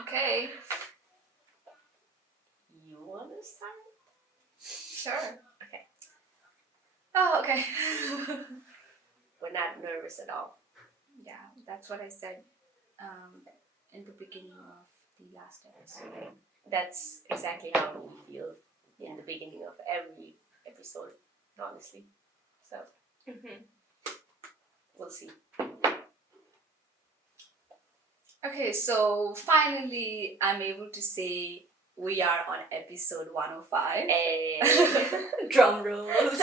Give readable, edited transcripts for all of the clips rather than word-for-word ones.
Okay. You want to start? Sure. Okay. Oh, okay. We're not nervous at all. Yeah, that's what I said in the beginning of the last episode. That's exactly how we feel in the beginning of every episode, honestly. So, we'll see. Okay, so finally I'm able to say we are on episode 105. Hey. Drum rolls.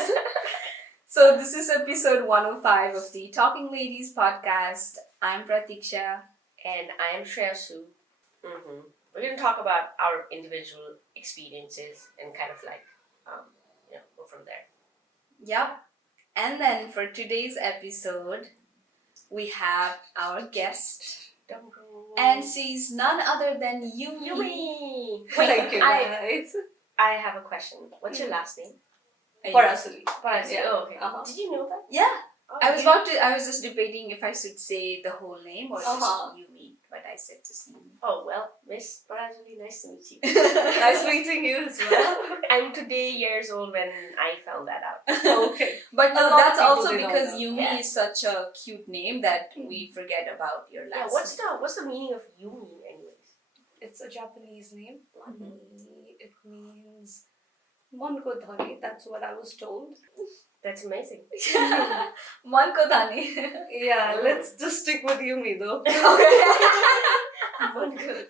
So this is episode 105 of the Talking Ladies podcast. I'm Pratikshya. And I am Shreyasu. We're going to talk about our individual experiences and kind of like, go from there. Yep. And then for today's episode, we have our guest. And she's none other than Yumi. Thank you, guys. I have a question. What's your last name? Parasuli. Parasuli. Yeah. Oh, okay. Did you know that? Yeah. Oh, I was just debating if I should say the whole name or just Yumi, but I said just Yumi. Oh, well, Miss Parasuli, nice to meet you. Nice meeting you as well. I'm today years old when I found that out. Okay. But no, that's also because know. Yumi is such a cute name that we forget about your last name. What's the meaning of Yumi anyways? It's a Japanese name. It means Monko Dhani. That's what I was told. That's amazing. Mankodani. Yeah, let's just stick with Yumi though. Monko.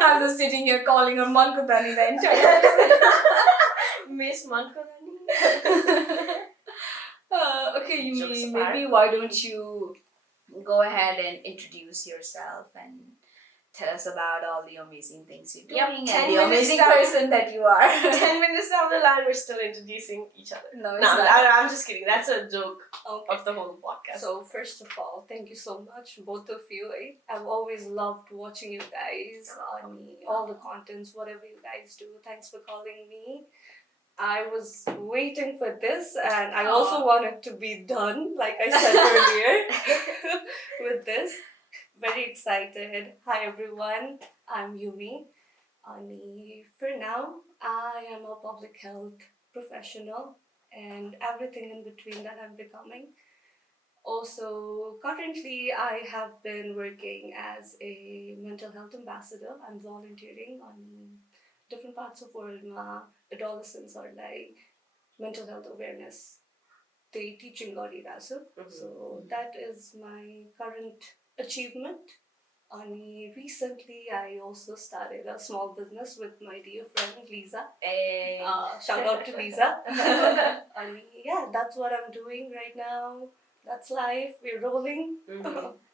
I'm just sitting here calling her Mankodani the entire time. Miss Monko. Okay, Jokes Yumi, apart. maybe why don't you go ahead and introduce yourself and tell us about all the amazing things you're doing and the amazing person that you are. 10 minutes down the line, we're still introducing each other. No, it's No, not. I'm just kidding. That's a joke Okay. of the whole podcast. So first of all, thank you so much, both of you. I've always loved watching you guys on all the contents, whatever you guys do. Thanks for calling me. I was waiting for this, and I also wanted to be done, like I said earlier, with this. Very excited. Hi everyone, I'm Yumi. For now, I am a public health professional and everything in between that I'm becoming. Also, currently I have been working as a mental health ambassador. I'm volunteering on different parts of the world. Adolescents are like mental health awareness. They teaching Rasu. So that is my current achievement. Recently, I also started a small business with my dear friend Lisa. Hey. Shout out to Lisa. Yeah, that's what I'm doing right now. That's life. We're rolling.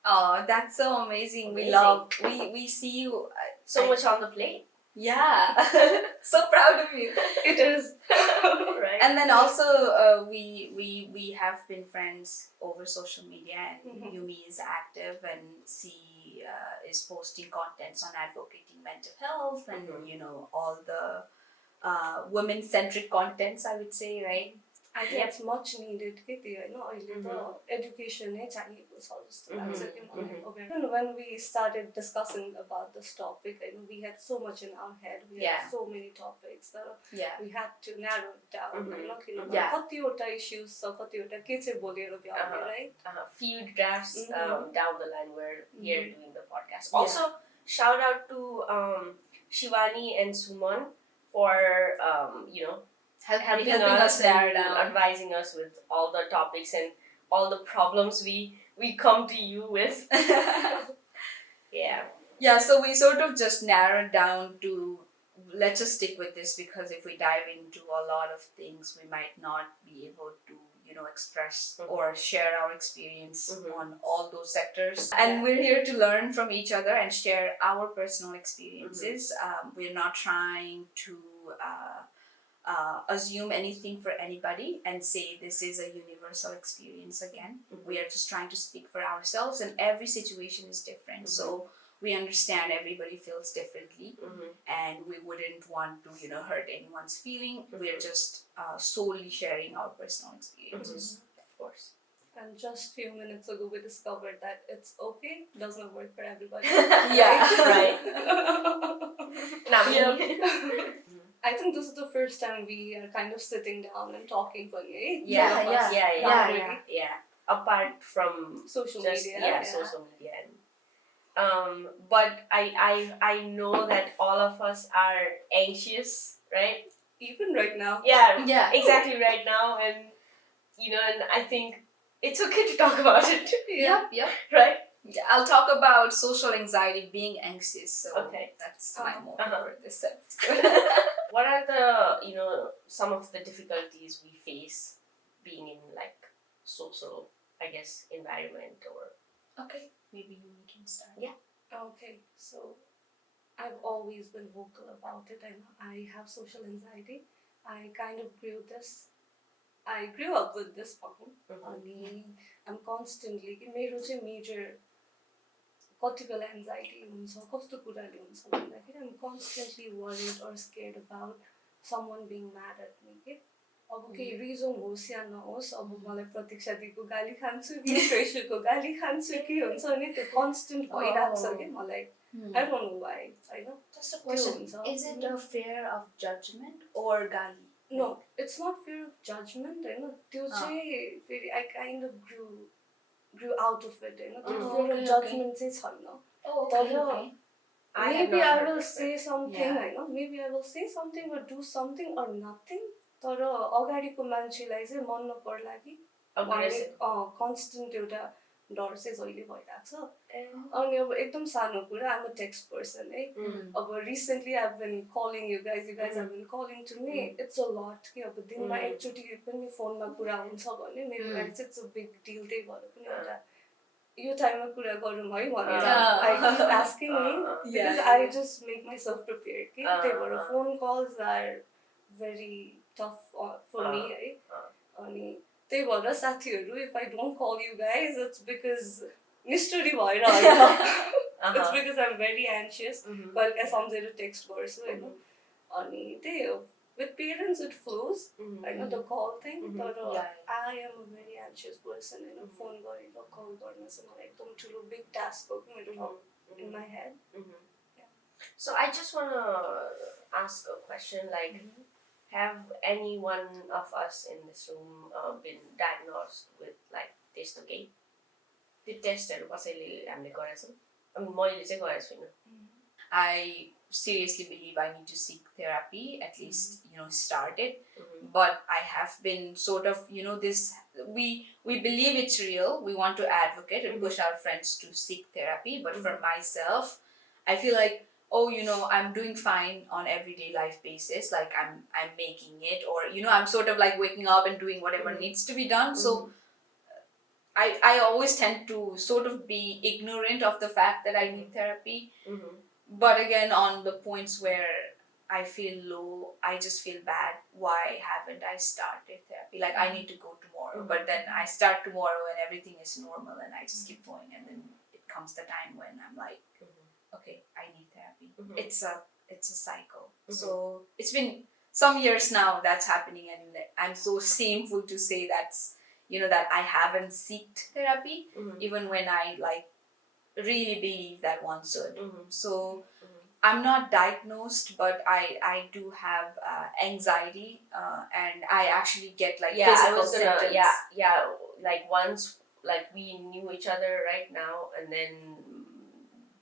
Oh, that's so amazing. We see you. So much on the plate. Yeah. So proud of you. It is. Right. And then also we have been friends over social media, and Yumi is active and she is posting contents on advocating mental health and all the women-centric contents, I would say, right? I think it's much needed. Education when we started discussing about this topic, we had so much in our head. We had so many topics that we had to narrow it down. Katiota issues, so katiota right? Few drafts down the line we're here doing the podcast. Also, shout out to Shivani and Suman for helping us narrow down, advising us with all the topics and all the problems we come to you with. Yeah, so we sort of just narrowed down to, let's just stick with this, because if we dive into a lot of things, we might not be able to express or share our experience on all those sectors. And we're here to learn from each other and share our personal experiences. We're not trying to assume anything for anybody and say this is a universal experience again. We are just trying to speak for ourselves, and every situation is different. So we understand everybody feels differently, and we wouldn't want to hurt anyone's feeling. We're just solely sharing our personal experiences. Of course. And just few minutes ago, we discovered that it's okay, doesn't work for everybody. Yeah. Right. Now Yep. I think this is the first time we are kind of sitting down and talking for me. Yeah. Apart from Social just media. social media. But I know that all of us are anxious, right? Even right now. Yeah, exactly right now, and and I think it's okay to talk about it. Yep. Right? Yeah, I'll talk about social anxiety, being anxious. So Okay. that's my motto for this episode. What are the some of the difficulties we face being in like social, I guess, environment or Okay, maybe we can start. Yeah. Okay, so I've always been vocal about it, and I have social anxiety. I kind of I grew up with this problem. I'm constantly मेरो चाहिँ major कति बेला anxiety हुन्छ कस्तो कुराले हुन्छ भन्दाखेरि I'm constantly worried or scared about someone being mad at me के अब केही रिजन होस् या नहोस् अब मलाई प्रतीक्षा दिदीको गाली खान्छु कि श्रेष्ठको गाली खान्छु कि हुन्छ नि त्यो कन्स्टेन्ट भइरहेको छ कि मलाई I don't know why Hahn Just a question. Is it a fear of judgment or gali? No, it's not fear of judgment हैन त्यो चाहिँ फेरि I kind of grew out of it हैन त्यो fear of judgment चाहिँ छैन Okay. Maybe I will say something Hahn maybe I will say something or do something or nothing तर अगाडिको मान्छेलाई चाहिँ मन नपर्ला कि कन्स्टेन्ट एउटा डर चाहिँ जहिले भइरहेको छ अनि अब एकदम सानो कुरा I'm a text person है अब recently I've been calling you guys have been calling to me it's a lot कि अब दिनमा एकचोटि पनि फोनमा कुरा हुन्छ भने मेरो लागि चाहिँ it's a big deal त्यही भएर पनि एउटा यो टाइममा कुरा गरौँ है भनेर I keep asking me because I just make myself prepared कि त्यही भएर phone calls are very tough for me है अनि त्यही भएर साथीहरू if I don't call you guys it's because mystery भएर होइन it's because I'm very anxious कहिलेकाहीँ सम्झेर टेक्स्ट गर्छु होइन अनि त्यही हो with parents it flows होइन the call thing तर I am a very anxious person होइन फोन गरेर कल गर्न चाहिँ मलाई एकदम ठुलो big task हो कि मेरो in my head So I just want to ask a question like have any one of us in this room been diagnosed with like TheTalkingLadies? The testहरू कसैले हामीले गरेछौँ अनि मैले चाहिँ गरेको छुइनँ I seriously believe I need to seek therapy, at least start it. But I have been sort of this we believe it's real. We want to advocate and push our friends to seek therapy. But for myself, I feel like I'm doing fine on everyday life basis. Like I'm making it, or I'm sort of like waking up and doing whatever needs to be done. So I always tend to sort of be ignorant of the fact that I need therapy. But again, on the points where I feel low, I just feel bad. Why haven't I started therapy? Like I need to go tomorrow, but then I start tomorrow and everything is normal and I just keep going, and then it comes the time when I'm like, okay, I need therapy. It's a cycle. So it's been some years now that's happening, and I'm so shameful to say that I haven't sought therapy, even when I like really believe that one should. So I'm not diagnosed, but I do have anxiety, and I actually get like physical symptoms. Like once like we knew each other right now, and then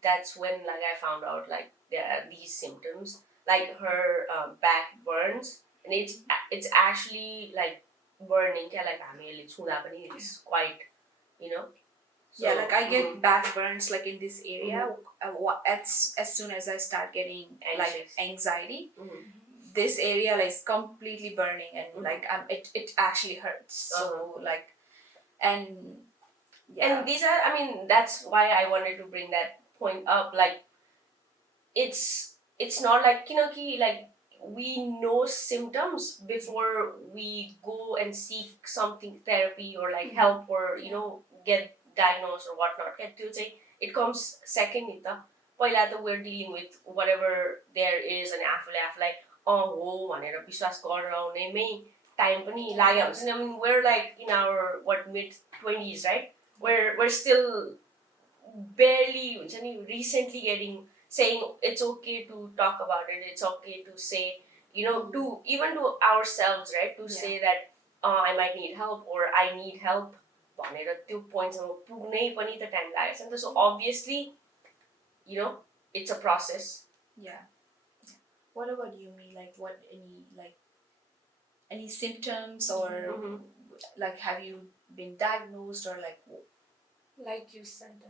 that's when like I found out like there are these symptoms like her back burns, and it's actually like burning like it's quite So, like I get back burns like in this area. As soon as I start getting like anxiety, this area like is completely burning, and like it actually hurts. So like and these are that's why I wanted to bring that point up. Like it's not like like we know symptoms before we go and seek something therapy or like help or get diagnosed or whatnot. It comes second ni ta पहिला त we're dealing with whatever there is, and आफूलाई हो भनेर विश्वास गराउनेमै time पनि लाग्यो हुन्छ नि. I mean, we're like in our mid-20s, right? We're still barely हुन्छ नि recently saying it's okay to talk about it. It's okay to say, to even to ourselves, right? To say that I might need help or I need help. भनेर त्यो पोइन्टसम्म पुग्नै पनि त time लागेको छ नि त. सो obviously, it's a process. Yeah. What about you, me? Any symptoms or like have you been diagnosed or like you said,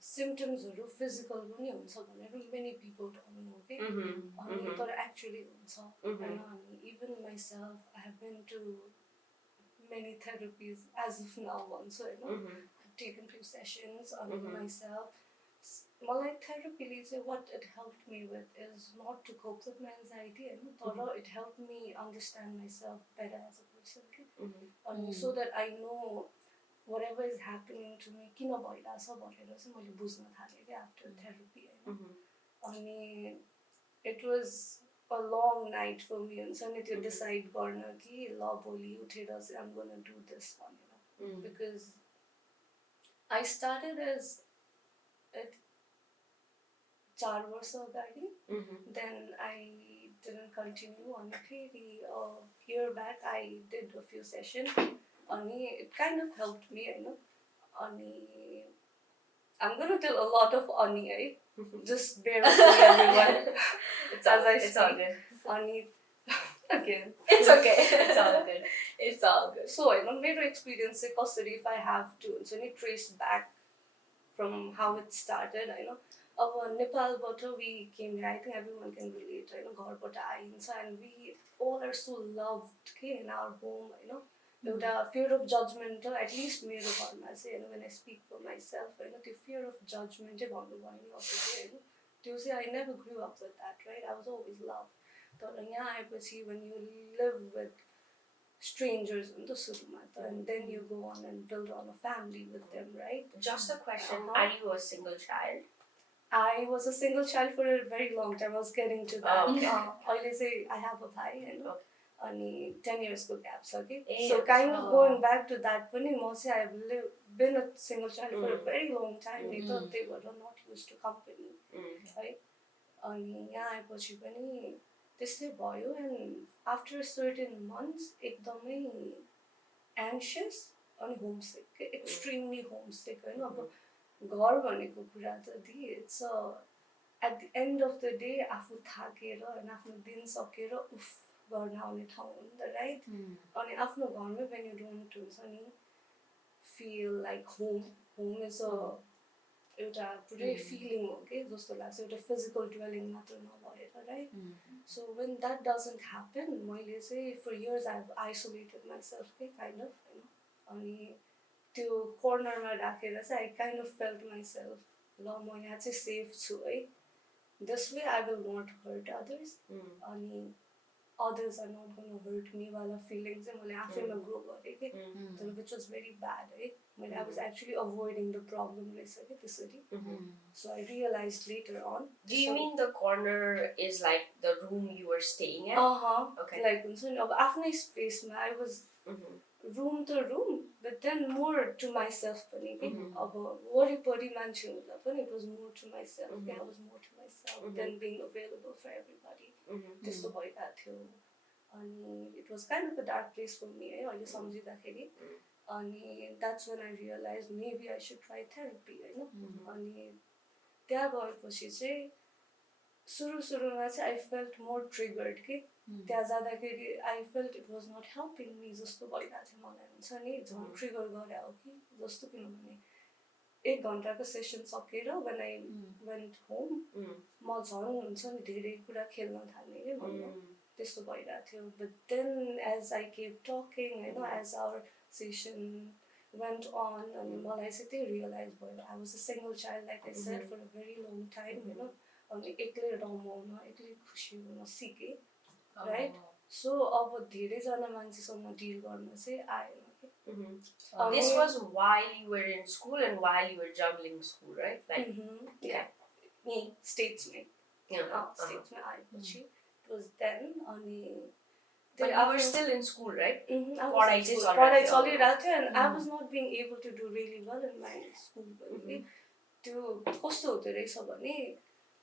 symptoms or physical पनि हुन्छ भनेर many people don't know, okay? अनि तर actually हुन्छ अनि even myself I have been to many therapies as of now also, I've taken few sessions on myself. मलाई therapy say what it helped me with is not to cope with my anxiety, and it helped me understand myself better as a person, so that I know whatever is happening to me किन भइरहेछ भनेर चाहिँ मैले बुझ्न थालेँ क्या after therapy, अनि it was a long night for me हुन्छ नि त्यो decide गर्न कि ल भोलि उठेर चाहिँ I'm gonna do this भनेर, because I started as 4 वर्ष अगाडि, then I didn't continue, अनि फेरि a year back I did a few sessions, अनि it kind of helped me, अनि I'm gonna tell a lot of ani, right? Just bear with me, everyone. It's all good. Ani, again. It's okay. It's all good. It's all good. So, my experience custody, if I have to, so I trace back from how it started, Of Nepal, we came here. I think everyone can relate, and we all are so loved in our home, The fear of judgment, at least me, when I speak for myself, the fear of judgment, I never grew up with that, right? I was always loved. When you live with strangers and then you go on and build on a family with them, right? Just a question, are you a single child? I was a single child for a very long time. I was getting to that. I say I have a bhai, only 10 years ago gaps, okay? So kind of going back to that, I've been a single child for a very long time. They thought they were not used to company, right? And this boy, and after certain months, ekdamai anxious and homesick, extremely homesick, घर भनेको कुरा त दि it's at the end of the day आफू थाकेर अनि आफ्नो दिन सकेर उफ गर्न आउने ठाउँ हो नि त, राइट? अनि आफ्नो घरमै when you don't हुन्छ नि feel like home is एउटा पुरै फिलिङ हो के जस्तो लाग्छ, एउटा फिजिकल ड्वेलिङ मात्र नभएर, right? So when that doesn't happen, मैले चाहिँ for years I've isolated myself के kind of, अनि त्यो कर्नरमा राखेर चाहिँ I kind of felt myself, ल म यहाँ चाहिँ सेफ छु है, this way I will not hurt others, अनि others are not going to hurt me वाला feeling चाहिँ मैले आफैमा ग्रो गरेँ के, तर which was very bad है, मैले I was actually avoiding the problem रहेछ के त्यसरी. So I realized later on. Do you mean the corner is like the room you were staying at? Okay. Like हुन्छ नि अब आफ्नै स्पेसमा I was room to room, but then more to myself पनि के, अब वरिपरि मान्छे हुँदा पनि it was more to myself, I was more to myself than being available for everybody. त्यस्तो भइरहेको थियो, अनि it was kind of a dark place for me है अहिले सम्झिँदाखेरि, अनि that's when I realized maybe I should try therapy, हैन? अनि त्यहाँ गएपछि चाहिँ सुरुमा चाहिँ I felt more triggered के, त्यहाँ जाँदाखेरि I felt it was not helping me जस्तो भइरहेको थियो मलाई, हुन्छ नि झन् ट्रिगर गरे हो कि जस्तो, किनभने 1 घण्टाको सेसन सकेर when I went home म झन् हुन्छ नि धेरै कुरा खेल्न थाल्ने के मनमा, त्यस्तो भइरहेको थियो. But then as I kept talking, as our session went on, अनि मलाई चाहिँ त्यही realize भयो I was a single child, like I said, for a very long time, अनि एक्लै रमाउन, एक्लै खुसी हुन सिकेँ, right? So अब धेरैजना मान्छेसँग डिल गर्न चाहिँ आएन के. This was while you were in school and while you were juggling school, right? Like, States में आएपछि it was then, अनि But you were still in school, right? I was पढाइ in चाहिँ school. पढाइ चलिरहेको चलिरहेको थियो and I was not being able to do really well in my school. त्यो कस्तो हुँदो रहेछ भने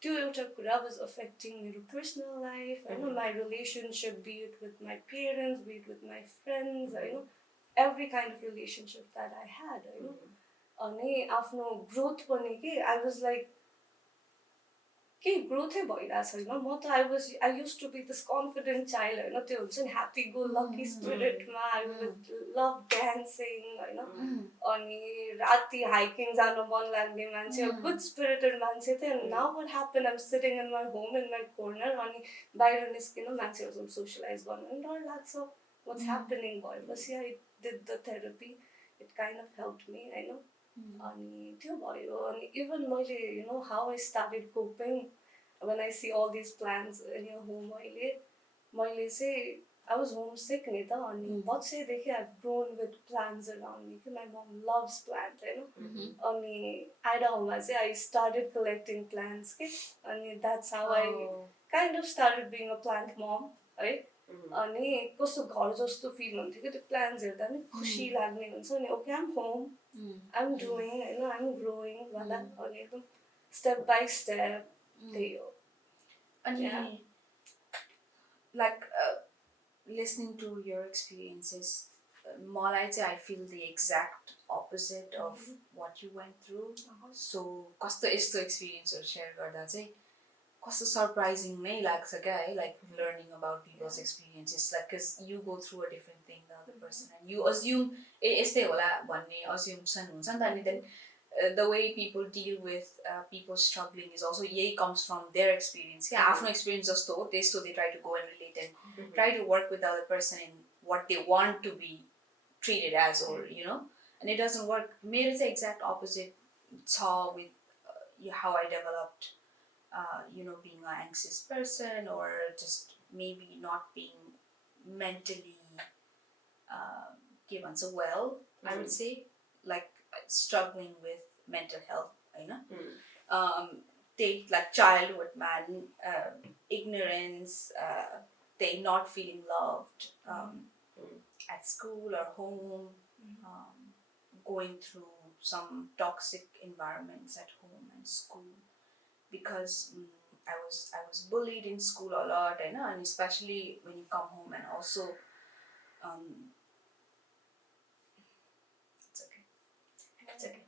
त्यो एउटा कुरा was affecting मेरो personal life, होइन, my relationship, be it with my parents, be it with my friends, होइन, every kind of relationship that I had, होइन. अनि आफ्नो growth पनि के I was like के ग्रोथै भइरहेको छैन म त I used to be this confident child होइन त्यो हुन्छ नि ह्याप्पी गो लकी स्पिरिटमा आई वुड लभ डान्सिङ होइन अनि राति हाइकिङ जानु मन लाग्ने मान्छे गुड स्पिरिटेड मान्छे थियो नाउ वाट ह्यापन आइम sitting in my home in my corner अनि बाहिर निस्किनु मान्छेहरूसँग सोसियलाइज गर्नु पनि डर लाग्छ वाट्स ह्यापनिङ भएपछि I did the therapy it kind of help me होइन अनि त्यो भयो अनि इभन मैले you know how I started coping when I see all these plans in your home मैले चाहिँ I was homesick नि त अनि बच्चैदेखि I've grown with plants around me कि my mom loves plants होइन अनि आइडाहोमा चाहिँ I started collecting plants के अनि that's how I kind of started being a plant mom है अनि कस्तो घर जस्तो फिल हुन्थ्यो कि त्यो प्लान्स हेर्दा नि खुसी लाग्ने हुन्छ नि ओके आइम होम आइम डुइङ होइन आइम ग्रोइङ वाला अनि एकदम स्टेप बाई स्टेप त्यही हो अनि like listening to your experiences मलाई चाहिँ I feel the exact opposite of what you went through so कस्तो यस्तो एक्सपिरियन्सहरू सेयर गर्दा चाहिँ कस्तो सरप्राइजिङ नै लाग्छ क्या है like learning about people's experiences like because you go through a different thing the other person and you assume यस्तै होला भन्ने assumption हुन्छ नि त अनि then the way people deal with people struggling is also यही comes from their experience क्या आफ्नो experience जस्तो हो त्यस्तो they try to go and relate and try to work with the other person in what they want to be treated as or you know and it doesn't work मेरो चाहिँ exact opposite छ with how I developed you know, being an anxious person or just maybe not being mentally given so well, I would say, like struggling with mental health, you know. They like childhood man, ignorance, they not feeling loved at school or home, going through some toxic environments at home and school. Because I was bullied in school a lot, and especially when you come home and also it's okay.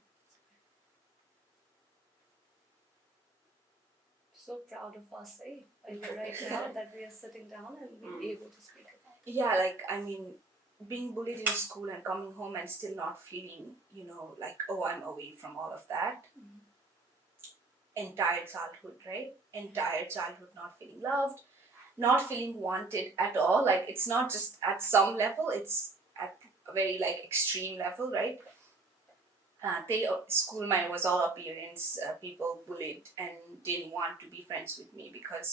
So proud of us, right now that we are sitting down and we're able to speak about it. Yeah, like I mean, being bullied in school and coming home and still not feeling, you know, like oh I'm away from all of that. Entire childhood, right? Entire childhood not feeling loved, not feeling wanted at all. Like it's not just at some level, it's at a very like extreme level, right? School mine was all appearance. People bullied and didn't want to be friends with me because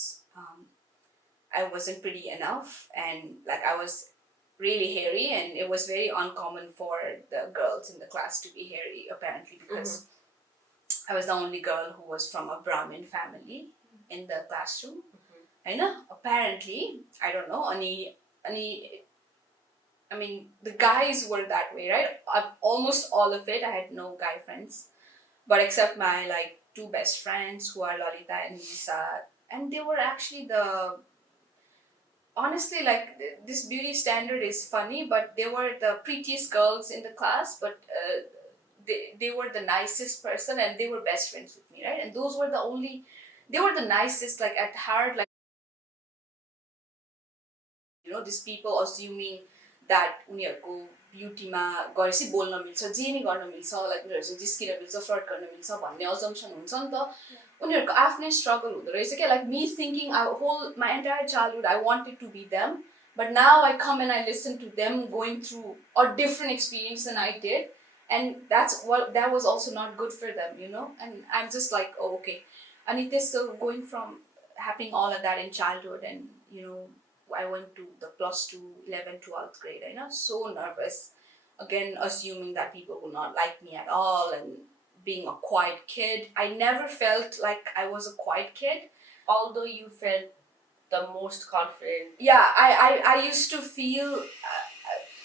I wasn't pretty enough and like I was really hairy and it was very uncommon for the girls in the class to be hairy apparently because I was the only girl who was from a Brahmin family in the classroom. I know. Apparently, I don't know. I mean, the guys were that way, right? Almost all of it. I had no guy friends, but except my like two best friends who are Lolita and Lisa, and they were actually honestly like this beauty standard is funny, but they were the prettiest girls in the class, but. They were the nicest person and they were best friends with me, right? And those were they were the nicest, like at heart, like you know, these people assuming that उनीहरुको ब्युटीमा गरेपछि बोल्न मिल्छ जे नि गर्न मिल्छ like उनीहरुसँग जिस्किन मिल्छ flirt गर्न मिल्छ भन्ने assumption हुन्छ नि त उनीहरुको आफ्नै स्ट्रगल हुँदो रहेछ के like me thinking my entire childhood I wanted to be them but now I come and I listen to them going through a different experience than I did and that was also not good for them, you know, and I'm just like oh okay and it is still going from happening all of that in childhood and you know I went to the plus 2 11th 12th grade I know so nervous again assuming that people will not like me at all and being a quiet kid I never felt like I was a quiet kid although you felt the most confident? Yeah, I used to feel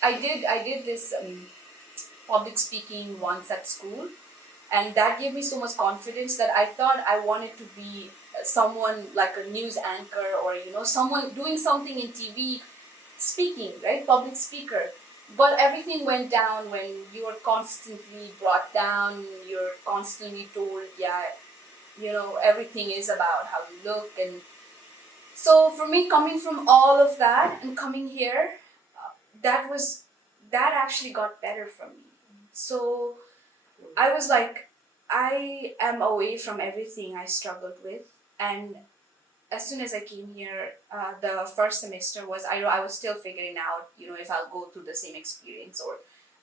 I did this public speaking once at school, and that gave me so much confidence that I thought I wanted to be someone like a news anchor, or someone doing something in TV, speaking, right, public speaker. But everything went down when you were constantly brought down. You're constantly told, yeah, everything is about how you look. And so for me, coming from all of that and coming here, that was that actually got better for me. So I was like, I am away from everything I struggled with. And as soon as I came here, the first semester was, I was still figuring out, if I'll go through the same experience, or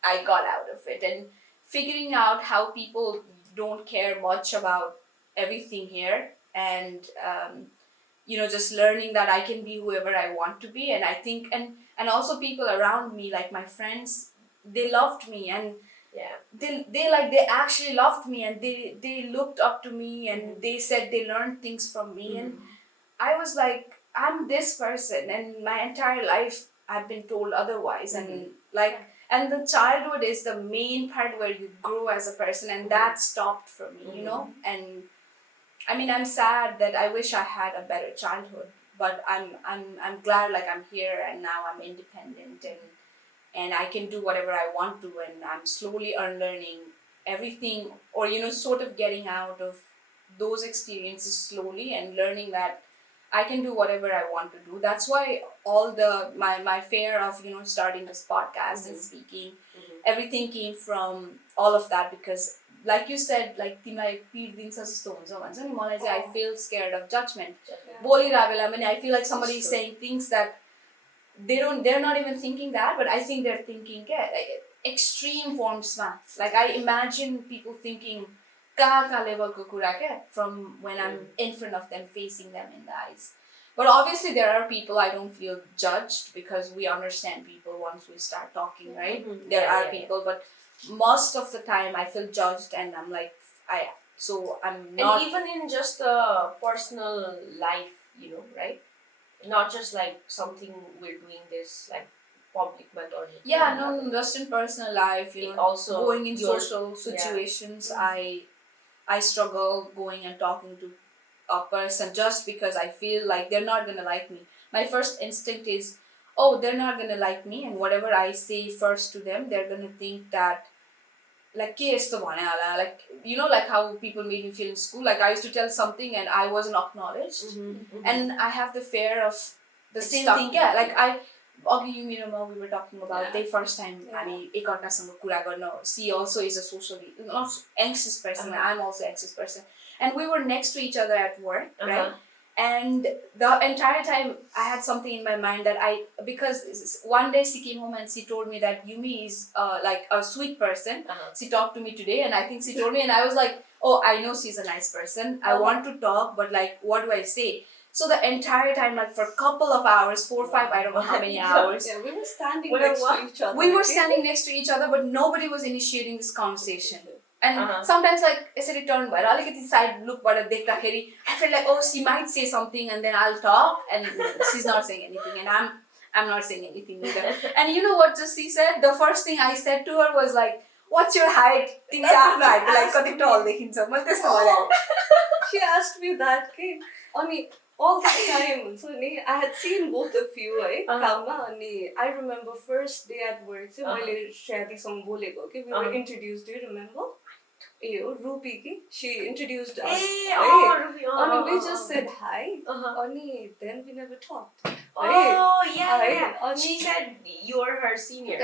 I got out of it. And figuring out how people don't care much about everything here. And just learning that I can be whoever I want to be. And I think, and also people around me, like my friends, they loved me. And Yeah. they actually loved me, and they looked up to me, and they said they learned things from me. And I was like, I'm this person, and my entire life I've been told otherwise. And and the childhood is the main part where you grow as a person, and that stopped for me. And I mean, I'm sad that I wish I had a better childhood, but I'm glad, like, I'm here and now I'm independent, and I can do whatever I want to, and I'm slowly unlearning everything, or sort of getting out of those experiences slowly and learning that I can do whatever I want to do. That's why all my fear of starting this podcast and speaking, everything came from all of that, because like you said, like तिमीलाई पीड दिन्छ जस्तो हुन्छ भन्छ नि, मलाई चाहिँ I feel scared of judgment. बोलिरहेको बेलामा पनि I feel like somebody is saying things that they're not even thinking that, but I think they're thinking like, extreme forms ma. Like I imagine people thinking ka level ko kura from when I'm in front of them, facing them in the eyes. But obviously there are people I don't feel judged, because we understand people once we start talking, right? There are people, but most of the time I feel judged, and I'm like, I'm not. And even in just a personal life, right? Not just like something we're doing this like public, but or no, just in personal life, also going in social situations. I struggle going and talking to a person just because I feel like they're not gonna like me. My first instinct is, oh, they're not gonna like me, and whatever I say first to them, they're gonna think that, like, like, like how people made me feel in school. Like I used to tell something and I wasn't acknowledged, and I have the fear of the same thing. Yeah, like we were talking about the first time she also is a socially not anxious person. I'm also anxious person, and we were next to each other at work, right? And the entire time I had something in my mind that because one day she came home and she told me that Yumi is like a sweet person. She talked to me today, and I think she told me, and I was like, oh, I know she's a nice person. I want to talk, but like, what do I say? So the entire time, like for a couple of hours, 4 or 5, I don't know how many hours. Yeah, we were standing next to each other. We were standing next to each other, but nobody was initiating this conversation. And sometimes, like, यसरी turn भएर अलिकति side lookबाट देख्दाखेरि I feel like, oh, she might say something, and then I'll talk, and she's not saying anything, and I'm not saying anything either. And you know what just she said? The first thing I said to her was like, what's your height? तिमी आफ्नो height like कति tall देखिन्छ? मैले त्यस्तो भने. She asked me that, okay? Ani all the time. So I had seen both of you, I remember first day at work, so मैले श्रेयादीसँग बोलेको, okay? We were introduced, do you remember? Ruby, she introduced us. Ruby. We just said hi. Then we never talked. Yeah. She said you're her senior.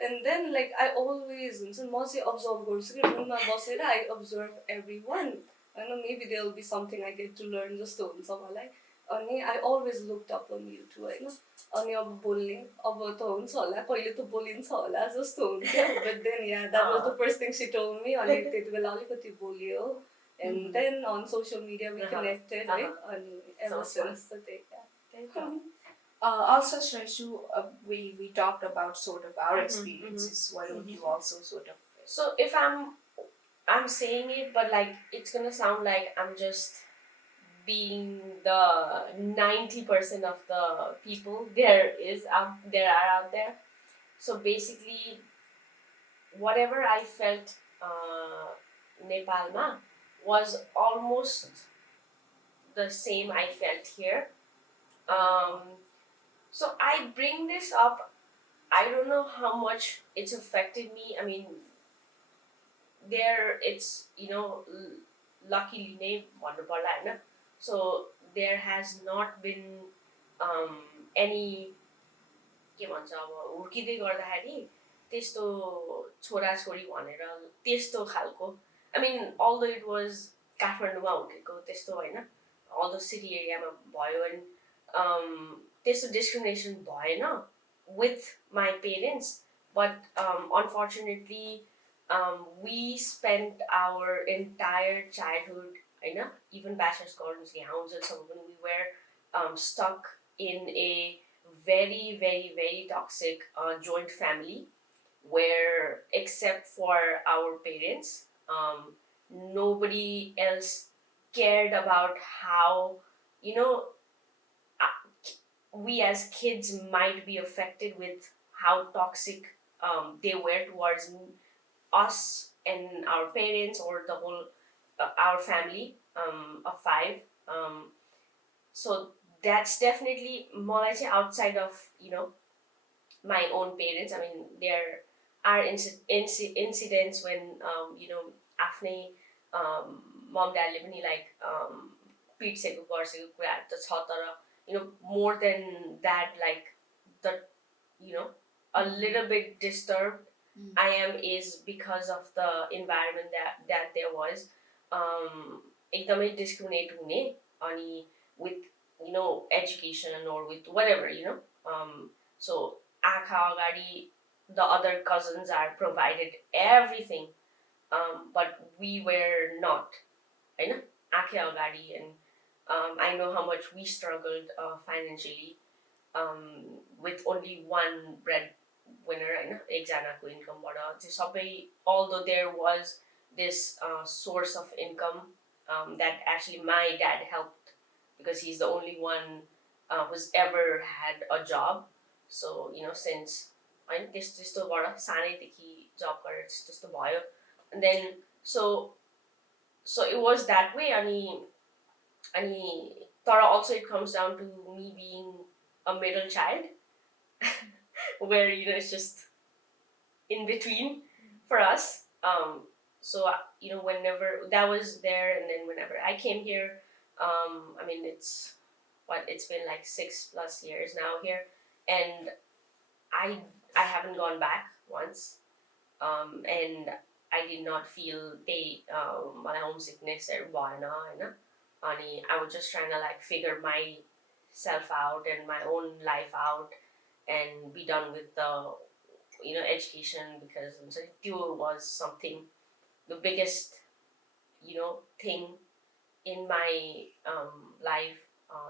And then like I always observe I observe everyone. I know maybe there'll be something I get to learn just on someone like. I always looked up on you too, अनि अब बोल्ने अब त हुन्छ होला पहिले त बोलिन्छ होला जस्तो हुन्थ्यो, but then that was the first thing she told me. अनि त्यति बेला अलिकति बोलियो, and then on social media we connected, right? अनि ever since also Shreshu, we talked about sort of our experiences. Why don't you also sort of? So if I'm saying it, but like it's gonna sound like I'm just being the 90% of the people there are out there. So basically, whatever I felt Nepalma was almost the same I felt here. So I bring this up. I don't know how much it's affected me. I mean, there it's luckily नै भन्नु पर्ला हैन. So there has not been any के भन्छ अब हुर्किँदै गर्दाखेरि त्यस्तो छोराछोरी भनेर त्यस्तो खालको. I mean, although it was काठमाडौँमा हुर्केको त्यस्तो होइन, although city एरियामा भयो अनि त्यस्तो डिस्क्रिमिनेसन भएन with my parents, but unfortunately we spent our entire childhood, even bachelor's gardens, when we were stuck in a very, very, very toxic joint family where, except for our parents, nobody else cared about how, we as kids might be affected with how toxic they were towards us and our parents or the whole our family of five. So that's definitely मलाई चाहिँ outside of my own parents. I mean, there are incidents when आफ्नै mom dadले पनि like पिट्सेको गर्सेको कुराहरू त छ, तर more than that, like the a little bit disturbed I am is because of the environment that there was. एकदमै discriminate हुने अनि with education or with whatever, so आँखा अगाडि the other cousins are provided everything, but we were not, हैन आँखे अगाडि. And I know how much we struggled financially with only one breadwinner, हैन एकजनाको इन्कमबाट त्यो सबै. Although there was this source of income that actually my dad helped, because he's the only one who's ever had a job. So since त्यस्तोबाट सानैदेखि जब गरेर त्यस्तो भयो. And then so it was that way. अनि तर also it comes down to me being a middle child where it's just in between for us. So whenever that was there, and then whenever I came here, I mean, it's been like 6+ years now here, and I haven't gone back once, and I did not feel my homesickness or bhayena हैन. अनि I was just trying to like figure myself out and my own life out and be done with the education, because त्यो was something, the biggest thing in my life.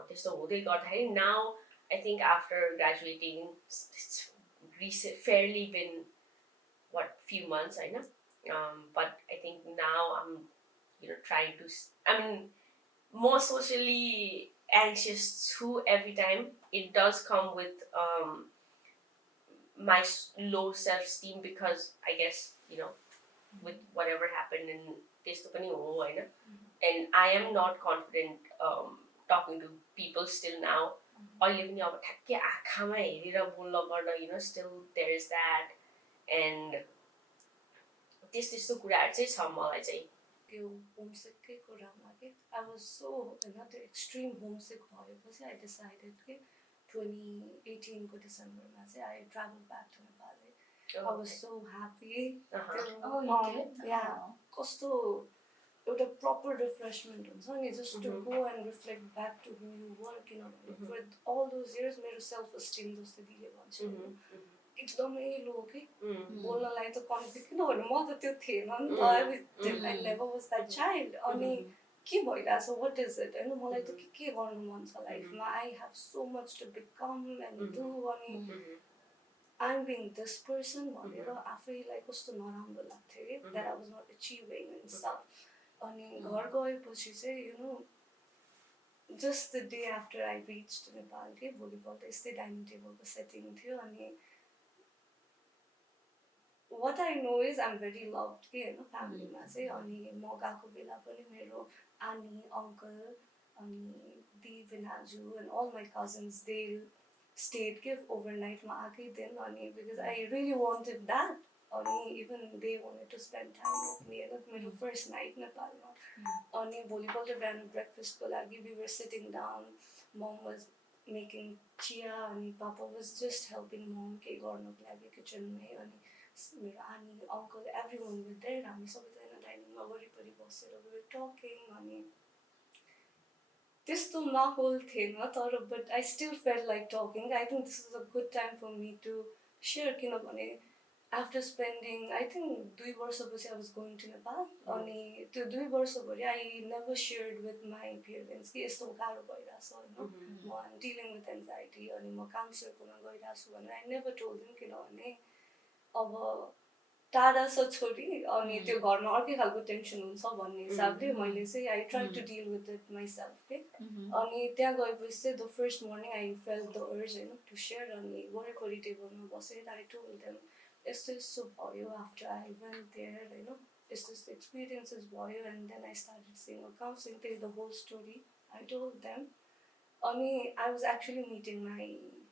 त्यस्तो हुँदै गर्दाखेरि now I think after graduating it's fairly been few months, Hahn. But I think now I'm trying to, I mean, more socially anxious too every time. It does come with my low self-esteem, because I guess with whatever happened in त्यस्तो पनि हो हैन. And I am not confident talking to people still now. अहिले पनि अब ठ्याक्कै आँखामा हेरेर बोल्न गर्न still there is that, and त्यस्तो कुराहरु चाहिँ छ मलाई चाहिँ. त्यो होमसिककै कुरामा के I was so त्यो extreme homesick भएपछि I decided कि 2018 को डिसेम्बरमा चाहिँ I traveled back to Nepal. I was so happy. Oh, you did? Yeah. कस्तो एउटा proper refreshment हुन्छ नि, just to go and reflect back to who you were, किनभने for all those years मेरो self esteem जस्तो दिले भन्छ एकदमै लो के बोल्नलाई त कम्ती, किनभने म त त्यो थिएन नि त. I never was that child. अनि के भइरहेछ, what is it, हैन मलाई त के गर्नु मन छ लाइफमा. I have so much to become and do. अनि I'm being this person भनेर आफैलाई कस्तो नराम्रो लाग्थ्यो that I was not achieving and stuff. अनि घर गएपछि चाहिँ just the day after I reached Nepal के भोलिपल्ट यस्तै डाइनिङ टेबलको सेटिङ थियो अनि what I know is I'm very loved के हैन फ्यामिलीमा चाहिँ अनि म गएको बेला पनि मेरो आनी अङ्कल अनि दी भिनाजु and all my cousins they stayed के overnight मा आकै दिन अनि because I really wanted that अनि even they wanted to spend time with me and मेरो first night नेपालमा अनि भोलिपल्ट बिहान ब्रेकफास्टको लागि we were sitting down mom was making chia अनि papa was just helping mom के गर्नको लागि किचनमै अनि मेरो आनी अङ्कल everyone were there हामी सबैजना डाइनिङमा वरिपरि बसेर we were talking अनि त्यस्तो माहौल थिएन तर but I still felt like talking. I think this is a good time for me to share किनभने after spending I think 2 वर्षपछि I was going to Nepal अनि त्यो 2 वर्षभरि I never shared with my parents कि यस्तो गाह्रो भइरहेछ हैन म I'm dealing with anxiety अनि म काउन्सिलरकोमा गइरहेको छु भनेर I never told them किनभने अब टाढा छ छोरी अनि त्यो घरमा अर्कै खालको टेन्सन हुन्छ भन्ने हिसाबले मैले चाहिँ I tried to deal with it myself के अनि त्यहाँ गएपछि चाहिँ the first morning I felt the urge Hahn to share अनि वरिपरि टेबलमा बसेर I told them यस्तो यस्तो भयो after I went there हैन यस्तो यस्तो experiences भयो and then I started seeing a counseling till the whole story I told them अनि I was actually meeting my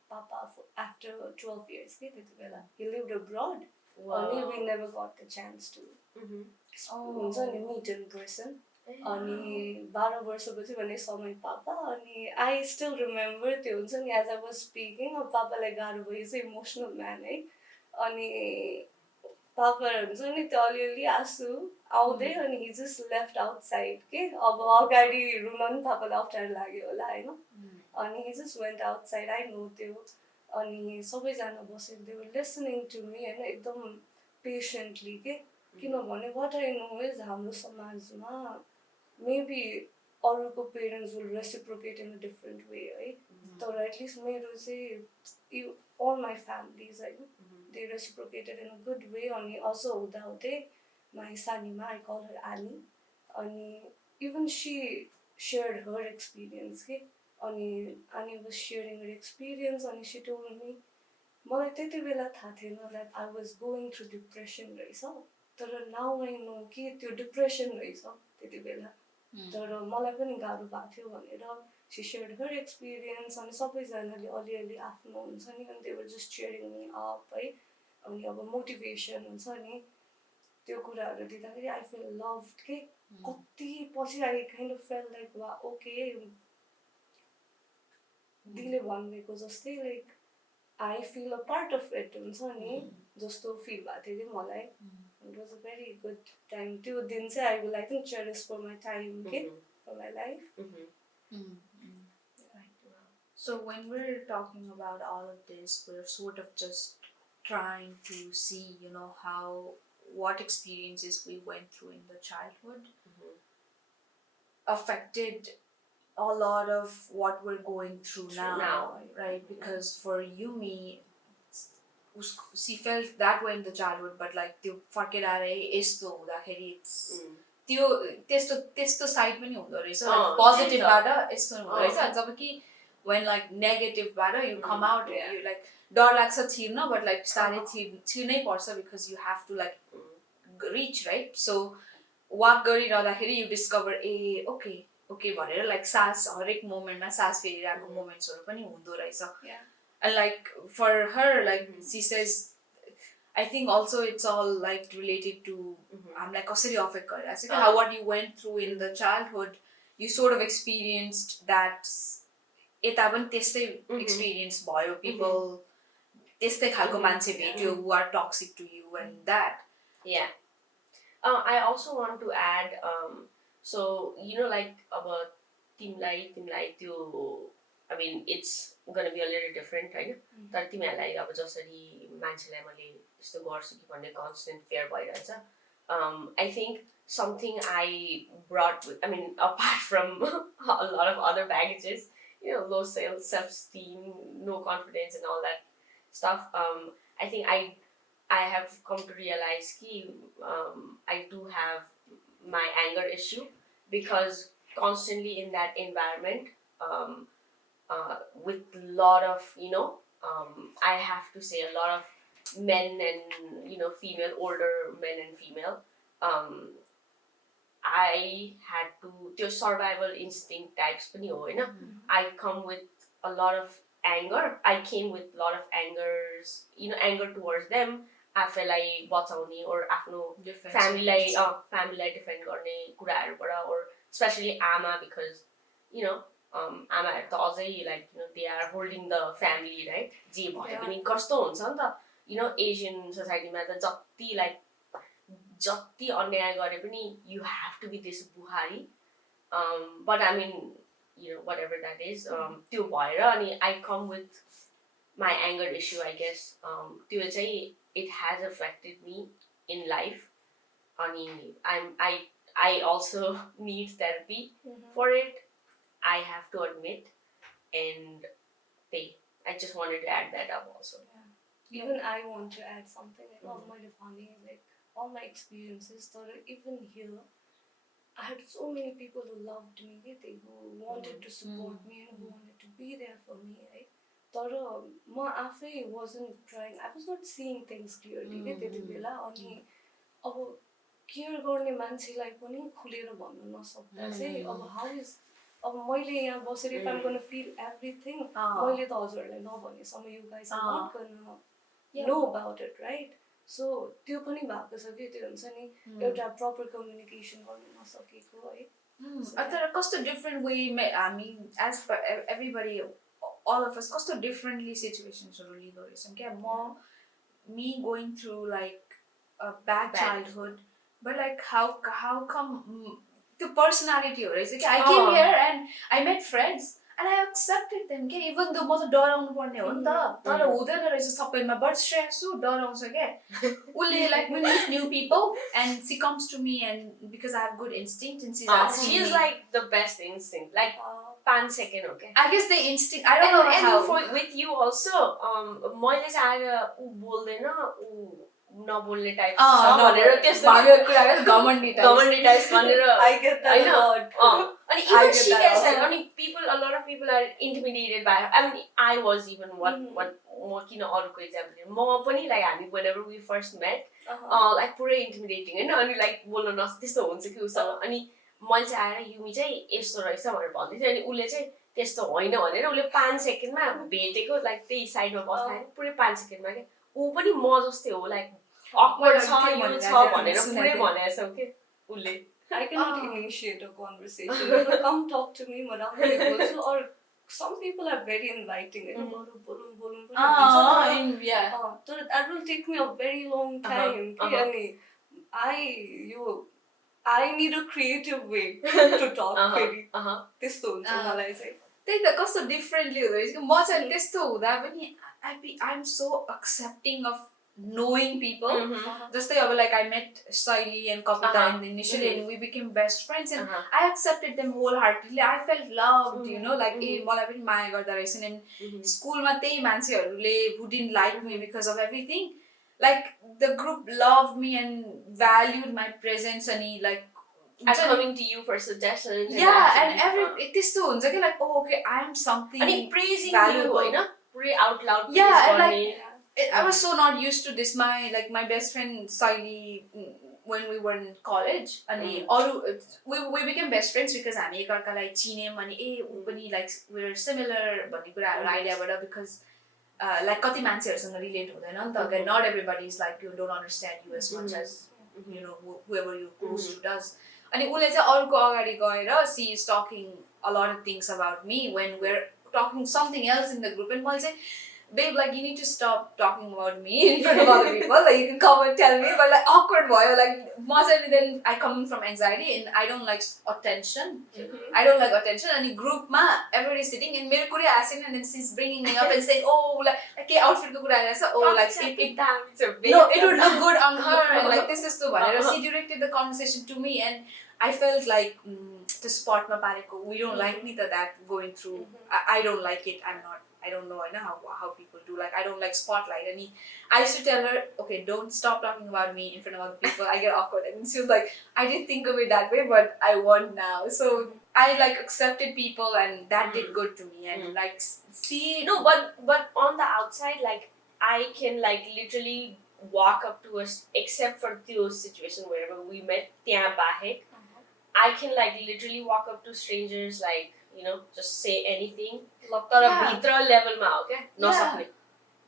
papa after 12 years के त्यति बेला he lived abroad अनि we never got the chance to हुन्छ नि meet in person अनि 12 वर्षपछि भने saw my papa अनि I still remember त्यो हुन्छ नि as I was speaking अब पापालाई गाह्रो भयो चाहिँ इमोसनल म्यान है अनि पापा हुन्छ नि त्यो अलिअलि आँसु आउँदै अनि he just left outside के अब अगाडि रुन पनि पापालाई अप्ठ्यारो लाग्यो होला हैन अनि he just went outside I know त्यो अनि सबैजना बसेर they were listening to me हैन एकदम पेशेन्टली के किनभने what I know is हाम्रो समाजमा maybe अरूको parents will reciprocate in a different way है तर at least मेरो चाहिँ all my families Hahn they reciprocated in a good way अनि अझ हुँदाहुँदै my सानीमा I call her Annie अनि even she shared her experience के अनि Annie was sharing her experience अनि she told me मलाई त्यति बेला थाहा थिएन that I was going through depression रहेछ तर now I know कि त्यो depression रहेछ त्यति बेला तर मलाई पनि गाह्रो भएको थियो भनेर she shared her experience अनि सबैजनाले अलिअलि आफ्नो हुन्छ नि अनि they were just cheering me up है अनि अब मोटिभेसन हुन्छ नि त्यो कुराहरू दिँदाखेरि I feel loved के कति पछि I kind of felt like wow okay दिले भन्एको जस्तै like I feel a part of it हुन्छ नि जस्तो feel भएको थियो कि मलाई it was a very good time त्यो दिन चाहिँ I will I think cherish for my time okay for my life So when we're talking about all of this we're sort of just trying to see you know how what experiences we went through in the childhood affected a lot of what we're going through now right because for Yumi she felt that way in the childhood but like त्यो फर्केर आएर यस्तो हुँदाखेरि त्यो त्यस्तो त्यस्तो side पनि हुँदो रहेछ पोजिटिभबाट यस्तो हुँदो रहेछ जब कि when like negative बाट you come out you like डर लाग्छ छिर्न but like बिस्तारै छिर्नै पर्छ because you have to like reach right so walk गरिरहँदाखेरि you discover A okay भनेर like सास हरेक मोमेन्टमा सास फेरिरहेको मोमेन्ट्सहरू पनि हुँदो रहेछ and like for her like she says I think also it's all like related to हामीलाई कसरी अफेक्ट गरिरहेको छ how what you went through in the childhood you sort of experienced that यता पनि त्यस्तै एक्सपिरियन्स भयो people त्यस्तै खालको मान्छे भेट्यो who are toxic to you and that I also want to add so you know like about तिमीलाई त्यो I mean it's gonna be a little different हैन तर तिमीलाई अब जसरी मान्छेलाई मैले यस्तो गर्छु कि भन्ने constant fear भइरहेछ I think something I brought with, I mean apart from a lot of other baggages you know low self-esteem no confidence and all that stuff I think I have come to realize I do have my anger issue because constantly in that environment with a lot of, I have to say a lot of men and, female, older men and female, I had to, त्यो survival instinct types पनि हो होइन. I come with a lot of anger. I came with a lot of anger towards them. आफैलाई बचाउने or आफ्नो फ्यामिलीलाई defend गर्ने कुराहरूबाट, or especially आमा, because आमाहरू त अझै like they are holding the family, right? जे भए पनि कस्तो हुन्छ नि त एसियन सोसाइटीमा त जति अन्याय गरे पनि you have to be this बुहारी, but I mean whatever that is, त्यो भएर अनि I come with my anger issue, I guess. त्यो चाहिँ it has affected me in life, अनि I also need therapy for it, I have to admit, and I just wanted to add that up also. Even I want to add something. All my funny, like all my experiences, even here, I had so many people who loved me, who wanted to support me and who wanted to be there for me, right? But I wasn't trying. I was not seeing things clearly. त्यति बेला अनि अब care गर्ने मान्छेलाई पनि खुलेर भन्न नसक्दा चाहिँ अब हाउ इज अब मैले यहाँ बसेर if I'm gonna feel everything, मैले त हजुरहरूलाई नभनेसम्म you guys are not gonna know about it, right? So त्यो पनि भएको छ कि त्यो हुन्छ नि एउटा proper communication गर्न नसकेको है. तर कस्तो different way हामी as per everybody, all of us कस्तो differently situationsहरू लिँदो रहेछौँ क्या. Me going through like a bad childhood, but like how come the personality हो रहेछ क्या. I came here and I met friends and I accepted them क्या, even though म त डराउनु पर्ने हो नि त, तर हुँदैन रहेछ सबैमा. बट श्रेयसु डराउँछ क्या. उसले like we meet new people and she comes to me and because I have good instinct and she's asking she is me, like the best instinct, like 5 seconds, okay? I guess the instinct, I don't know how. And with you also, मैले चाहिँ आएर ऊ बोल्दैन, ऊ नबोल्ने type छ भनेर त्यस्तो घमण्डी टाइप्स भनेर I get that a lot. अनि even she gets that. अनि a lot of people are intimidated by her. I mean, I was even what म किन अरूको एक्जाम्पल म पनि like हामी whenever we first met, like पुरै intimidating होइन, अनि like बोल्न त्यस्तो हुन्छ कि उसँग. अनि मैले चाहिँ आएर युमी चाहिँ यस्तो रहेछ भनेर भन्दै थियो, अनि उसले चाहिँ त्यस्तो होइन भनेर उसले 5 सेकेन्डमा भेटेको like त्यही साइडमा बस्दा पुरै 5 सेकेन्डमा क्या ऊ पनि म जस्तै हो, like awkward छ यो छ भनेर पुरै भनेछ के उसले. I cannot initiate a conversation. But come talk to me, madam. Or some people are very inviting. So that will take me a very long time. I need a creative way to talk. त्यस्तो हुन्छ मलाई चाहिँ. त्यही त कस्तो differently हुँदो रहेछ कि. म चाहिँ त्यस्तो हुँदा पनि I'm so accepting of knowing people. Just like I met Saili and Kapita initially and we became best friends and I accepted them wholeheartedly. I felt loved, like मलाई पनि माया गर्दा रहेछन्. And स्कुलमा त्यही मान्छेहरूले who didn't like me because of everything, like the group loved me and valued my presence and like I'm coming to you for suggestions. And त्यस्तो हुन्छ कि like okay, I am something and praising valuable. You पुरै out loud. And like I was so not used to this. My best friend Saili, when we were in college, and we became best friends because हामी एकअर्कालाई चिन्यौँ अनि ऊ पनि like we're similar भन्ने कुराहरू आइडियाबाट, because like कति मान्छेहरूसँग relate हुँदैन नि त. Not everybody is like you, don't understand you as much as whoever you close to does. अनि उसले चाहिँ अरूको अगाडि गएर she is talking a lot of things about me when we're talking something else in the group, and मैले चाहिँ babe, like you need to stop talking about me in front of other people. Like you can come and tell me, but like awkward boy. Like mostly then I come from anxiety and I don't like attention. I don't like attention. And in group ma, everybody's sitting and mere kuri asking and then she's bringing me up and saying, oh, like outfit ko kura aisa. Oh, like it would look good on her and like this is so bad. She directed the conversation to me and I felt like the spot ma pareko. We don't like me that going through. I don't like it. I'm not I don't know, I know how people do. Like, I don't like spotlight. And I used to tell her, okay, don't stop talking about me in front of other people. I get awkward. And she was like, I didn't think of it that way, but I want now. So I like accepted people, and that did good to me. And like, see, No, but on the outside, like I can like literally walk up to us, except for those situation wherever we met, त्यहाँ बाहेक, I can like literally walk up to strangers, like just say anything. तर भित्र लेभलमा हो क्या नसक्ने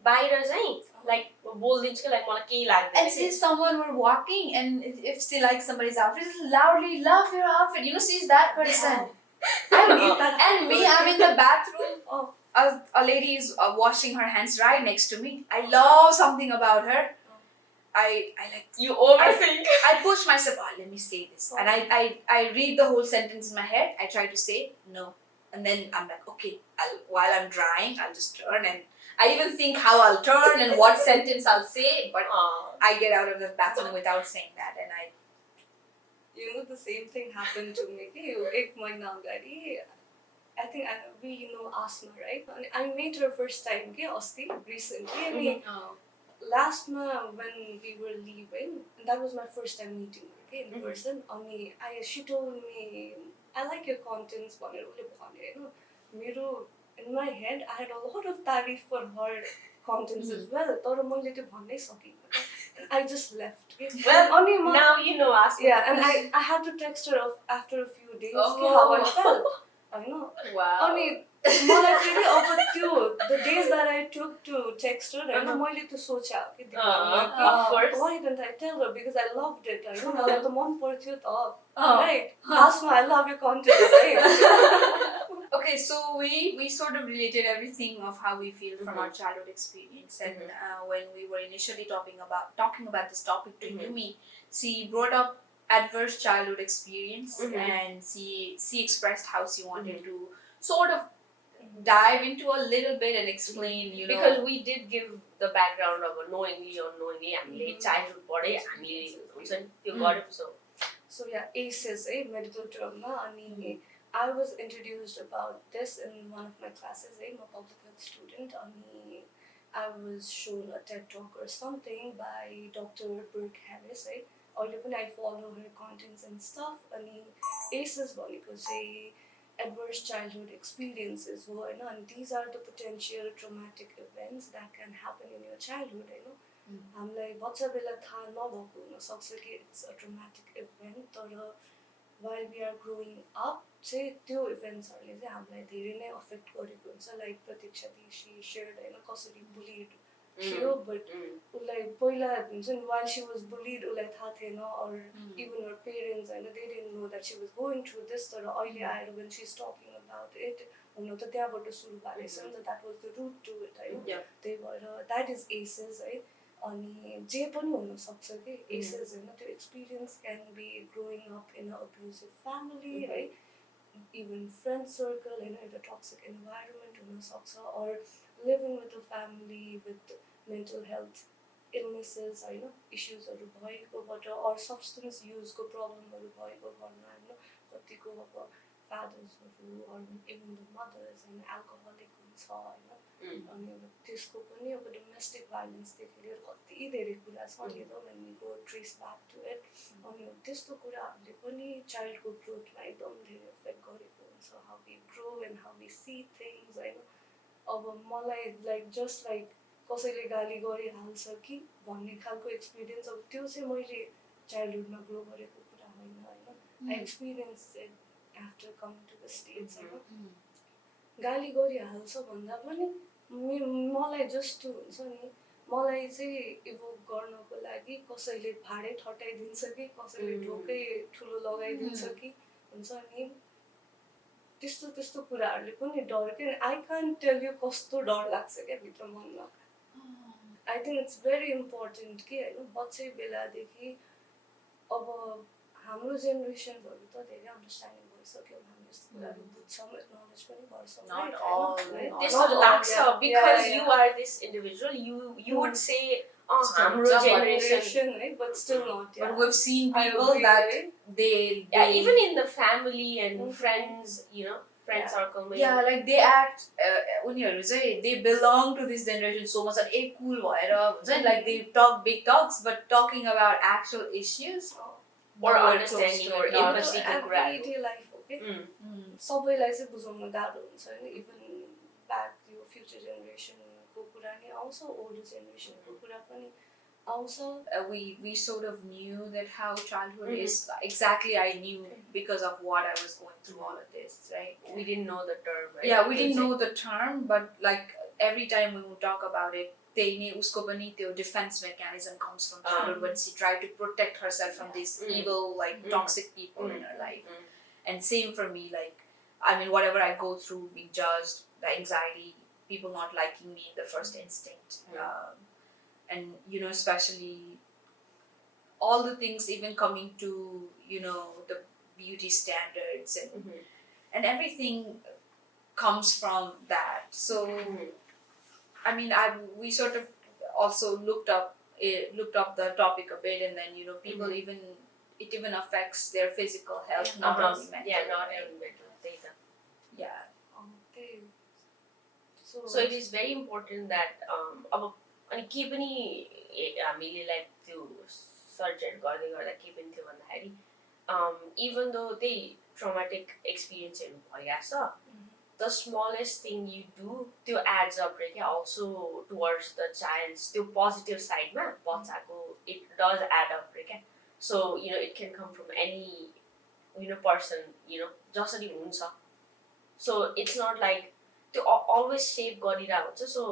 बाहिर चाहिँ like बोल्दिन्छु like मलाई केही लाग्दैन. And see, someone were walking, and if she likes somebody's outfit, just loudly love your outfit. She's that person. I don't need that. And me, I'm in the bathroom. Oh, a lady is washing her hands right next to me. I love something about her. I like. You overthink. I push myself. Oh, let me say this, and I read the whole sentence in my head. I try to say no, and then I'm like, okay. While I'm drying, I'll just turn, and I even think how I'll turn and what sentence I'll say. But I get out of the bathroom without saying that, and I. The same thing happened to me. Ek mahina agadi, I think we know Asma, right? I met her first time, recently. I mean, last month when we were leaving, and that was my first time meeting her, in person. She told me, I like your contents, in my head, I had a lot of tarif for her contents as well. I just left. Well, now you know Asma. Yeah, and I had to text her after a few days how I felt. I know. Wow. The days that I took to text her, I know to socha. Of course. Why didn't I tell her? Because I loved it. I know. Right. Asma, I love your content. Right? Okay, so we sort of related everything of how we feel from our childhood experience, and when we were initially talking about this topic to Yumi, she brought up adverse childhood experience, and she expressed how she wanted to sort of dive into a little bit and explain, because we did give the background of knowingly or unknowingly, हामीले childhood पढे, हामीले हुन्छ नि त्यो गर्यौं. So yeah, ACEs, medical term, and I was introduced about this in one of my classes. I'm a public health student, and I was shown a TED talk or something by Dr. Brooke Harris, or even I follow her contents and stuff. And ACEs, say adverse childhood experiences, and these are the potential traumatic events that can happen in your childhood. I'm like, what's a it's a traumatic event, or while we are growing up, त्यो इभेन्ट्सहरूले चाहिँ हामीलाई धेरै नै affect गरेको हुन्छ. Like Pratiksha she shared कसरी bullied थियो, but उसलाई पहिला हुन्छ नि while she was bullied उसलाई थाहा थिएन, or even her parents they didn't know that she was going through this. तर अहिले आएर when she's talking about it, हुन त त्यहाँबाट सुरु भएको छ नि त, that was the root to it. त्यही भएर that is ACEs. अनि जे पनि हुन सक्छ कि ACEs त्यो experience can be growing up in an abusive family, even friend circle, the toxic environment हुन सक्छ, or living with a family with mental health illnesses, issues भएकोबाट, or substance use को problem भएको घरमा कतिको अब fathers or even the mothers alcoholic हुन्छ, अनि त्यसको पनि अब domestic violence देखि लिएर कति धेरै कुरा छ नि त when we go trace back to it. अनि त्यस्तो कुराहरूले पनि चाइल्डको ग्रोथमा एकदम धेरै इफेक्ट गरेको हुन्छ, how we grow and how we see things. अब मलाई like just like कसैले गाली गरिहाल्छ कि भन्ने खालको एक्सपिरियन्स, अब त्यो चाहिँ मैले चाइल्डहुडमा ग्रो गरेको कुरा होइन. I experienced it after coming to the States. गाली गरिहाल्छ भन्दा पनि मलाई जस्तो हुन्छ नि, मलाई चाहिँ इभोक गर्नको लागि कसैले भाडे ठटाइदिन्छ कि कसैले ढोकै ठुलो लगाइदिन्छ कि हुन्छ नि, त्यस्तो कुराहरूले पनि डर के. आई कान्ट टेल यु कस्तो डर लाग्छ क्या भित्र मनमा. I think it's very important कि बच्चै बेलादेखि अब हाम्रो जेनेरेसनहरू त धेरै अन्डरस्ट्यान्डिङ भइसक्यो, हामी यस्तो कुराहरू बुझ्छौँ, एक्नोलेज पनि गर्छौँ. Not all. त्यस्तो लाग्छ because you are this individual, you would say हाम्रो generation, but still not. But we've seen people that they even in the family and friends, friend सर्कलमै Yeah, like they act उनीहरू चाहिँ they belong to this generation so much that cool भएर हुन्छ नि, like they talk big talks but talking about actual issues or nowhere understanding close or to it. empathy को कुराहरु everyday life हो के Mm. सबैलाई चाहिँ बुझाउन गाह्रो हुन्छ हैन इभन ब्याक यो फ्युचर जेनेरेसनको कुरा नि आउँछ ओल्डर जेनेरेसनको कुरा पनि आउँछ We sort of knew that how childhood is. Exactly, I knew because of what I was going through all of this, right? we didn't know the term, right? Yeah, we didn't know the term, but like every time we would talk about it, usko pani त्यो defense mechanism comes from childhood when she tried to protect herself from these evil, like toxic people in her life. And same for me, like I mean, whatever I go through, being judged, the anxiety, people not liking me, the first instinct, and especially all the things, even coming to the beauty standards and everything comes from that. So I mean, we sort of also looked up the topic a bit, and then people it even affects their physical health, not only mental. Yeah, not only mental data. Yeah. Okay. So it is very important that अब अनि के पनि हामीले like त्यो सर्चहरू गर्दै गर्दा के पनि थियो भन्दाखेरि even though त्यही traumatic experienceहरू भइरहेछ the smallest thing you do त्यो adds up right क्या also towards the child's त्यो positive side मा बच्चाको it does add up right क्या so it can come from any person जसरी हुन्छ so it's not like त्यो always shape गरिरहेको हुन्छ so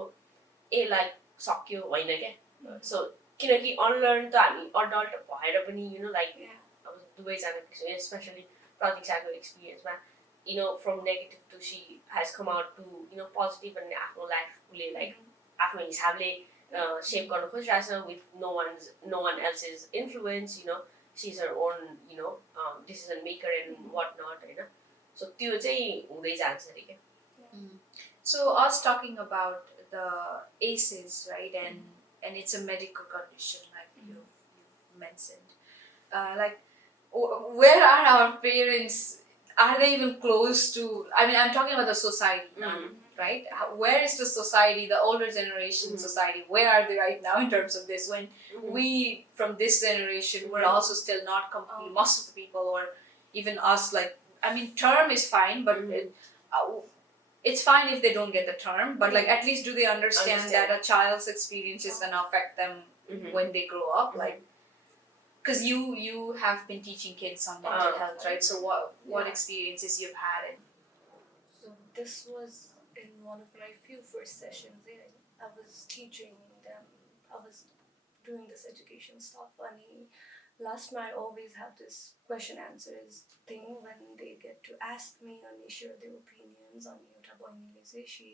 लाइक सक्यो होइन क्या so किनकि unlearn त हामी adult भएर पनि like अब दुवैजना especially प्रतीक्षाको एक्सपिरियन्समा from negative to she has come out to positive and आफ्नो लाइफ उसले like आफ्नो हिसाबले shape गर्न खोजिरहेछ with no one else's influence she's her own decision maker and what not होइन so त्यो चाहिँ हुँदै जान्छ अरे क्या So us talking about the ACEs, right, and it's a medical condition like you mentioned. Like, where are our parents? Are they even close to? I mean, I'm talking about the society now, right? Where is the society, the older generation society? Where are they right now in terms of this? When we from this generation, we're also still not complete. Most of the people, or even us, like I mean, term is fine, but it's fine if they don't get the term. But like, at least do they understand that a child's experience is gonna affect them when they grow up, like. Because you have been teaching kids on mental health, right? So what experiences you've had? So this was in one of my few first sessions. I was teaching them. I was doing this education stuff. And last night I always have this question answers thing when they get to ask me and share their opinions on एउटा बहिनीले चाहिँ she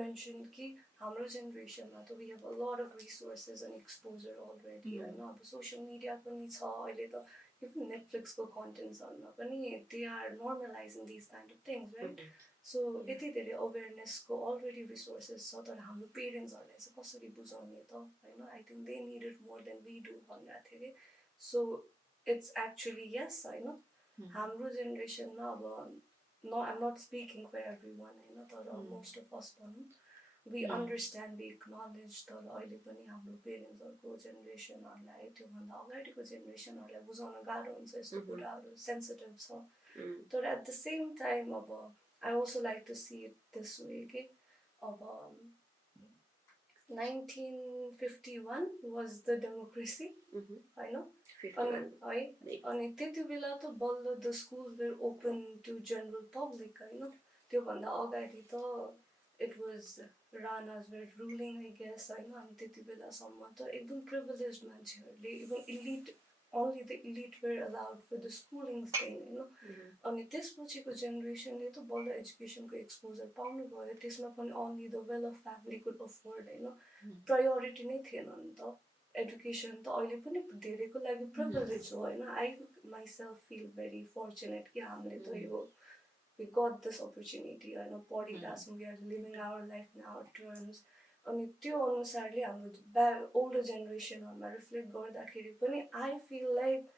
mentioned कि हाम्रो जेनेरेसनमा त we have a lot of resources and exposure already होइन अब social media पनि छ अहिले त even Netflixको contentहरूमा पनि they are normalizing these kind of things, right? So यति धेरै awarenessको already resources छ तर हाम्रो पेरेन्ट्सहरूले चाहिँ कसरी बुझाउने त होइन I think they need it more than we do भनिरहेको थियो कि so it's actually yes होइन हाम्रो जेनेरेसनमा अब no, I'm not speaking for everyone तर most of us we understand, we acknowledge तर अहिले पनि हाम्रो पेरेन्ट्सहरूको जेनेरेसनहरूलाई त्योभन्दा अगाडिको जेनेरेसनहरूलाई बुझाउन गाह्रो हुन्छ यस्तो कुराहरू सेन्सिटिभ छ तर at the same time अब I also like to see it this way कि अब 1951 was the democracy होइन अनि त्यति बेला त बल्ल the schools were open to general public होइन त्योभन्दा अगाडि त it was Ranas were ruling I guess होइन अनि त्यति बेलासम्म त एकदम privileged मान्छेहरूले even elite only the elite were allowed for the schooling thing होइन अनि त्यसपछिको जेनेरेसनले त बल्ल एजुकेसनको एक्सपोजर पाउनु भयो त्यसमा पनि only the well off family could afford होइन प्रायोरिटी नै थिएन नि त एजुकेसन त अहिले पनि धेरैको लागि प्रिभिलेज हो होइन I myself feel very fortunate कि हामीले त यो we got this opportunity होइन पढिरहेछौँ we are living our life in our terms अनि त्यो अनुसारले हाम्रो ओल्डर जेनेरेसनहरूमा रिफ्लेक्ट गर्दाखेरि पनि I feel like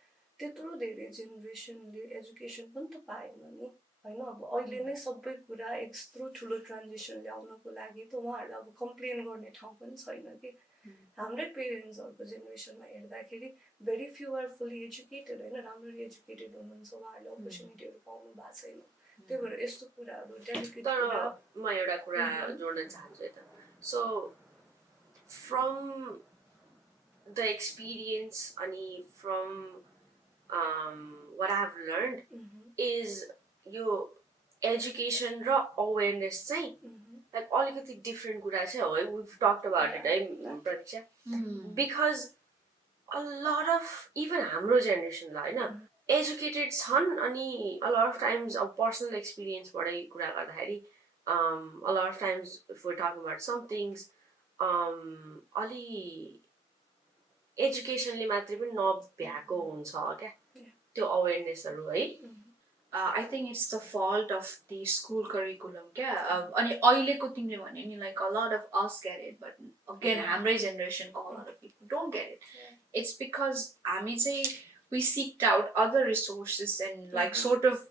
त्यत्रो धेरै जेनेरेसनले एजुकेसन पनि त पाएन नि होइन अब अहिले नै सबै कुरा यत्रो ठुलो ट्रान्जिसन ल्याउनको लागि त उहाँहरूलाई अब कम्प्लेन गर्ने ठाउँ पनि छैन कि हाम्रै पेरेन्ट्सहरूको जेनेरेसनमा हेर्दाखेरि very few are fully educated होइन राम्ररी एजुकेटेड हुनुहुन्छ उहाँहरूले अपर्च्युनिटीहरू पाउनु भएको छैन त्यही भएर यस्तो कुराहरू डेलिकेट तर कुरा म एउटा कुरा जोड्न चाहन्छु यता सो फ्रम द एक्सपिरियन्स अनि from what I have learned is यो एजुकेसन र अवेरनेस चाहिँ लाइक अलिकति डिफ्रेन्ट कुरा चाहिँ हो है we've talked about it है Prateeksha because a lot of even हाम्रो जेनेरेसनलाई होइन एजुकेटेड छन् अनि a lot of times अब पर्सनल एक्सपिरियन्सबाटै कुरा गर्दाखेरि a lot of times if we're talking about some things अलि एजुकेसनले मात्रै पनि नभ्याएको हुन्छ क्या त्यो अवेरनेसहरू है I think it's the fault of the school curriculum. अनि अहिलेको तिमीले भन्यो नि like a lot of us get it, but again हाम्रै generationको a lot of people don't get it. It's because हामी चाहिँ we seeked out other resources and like sort of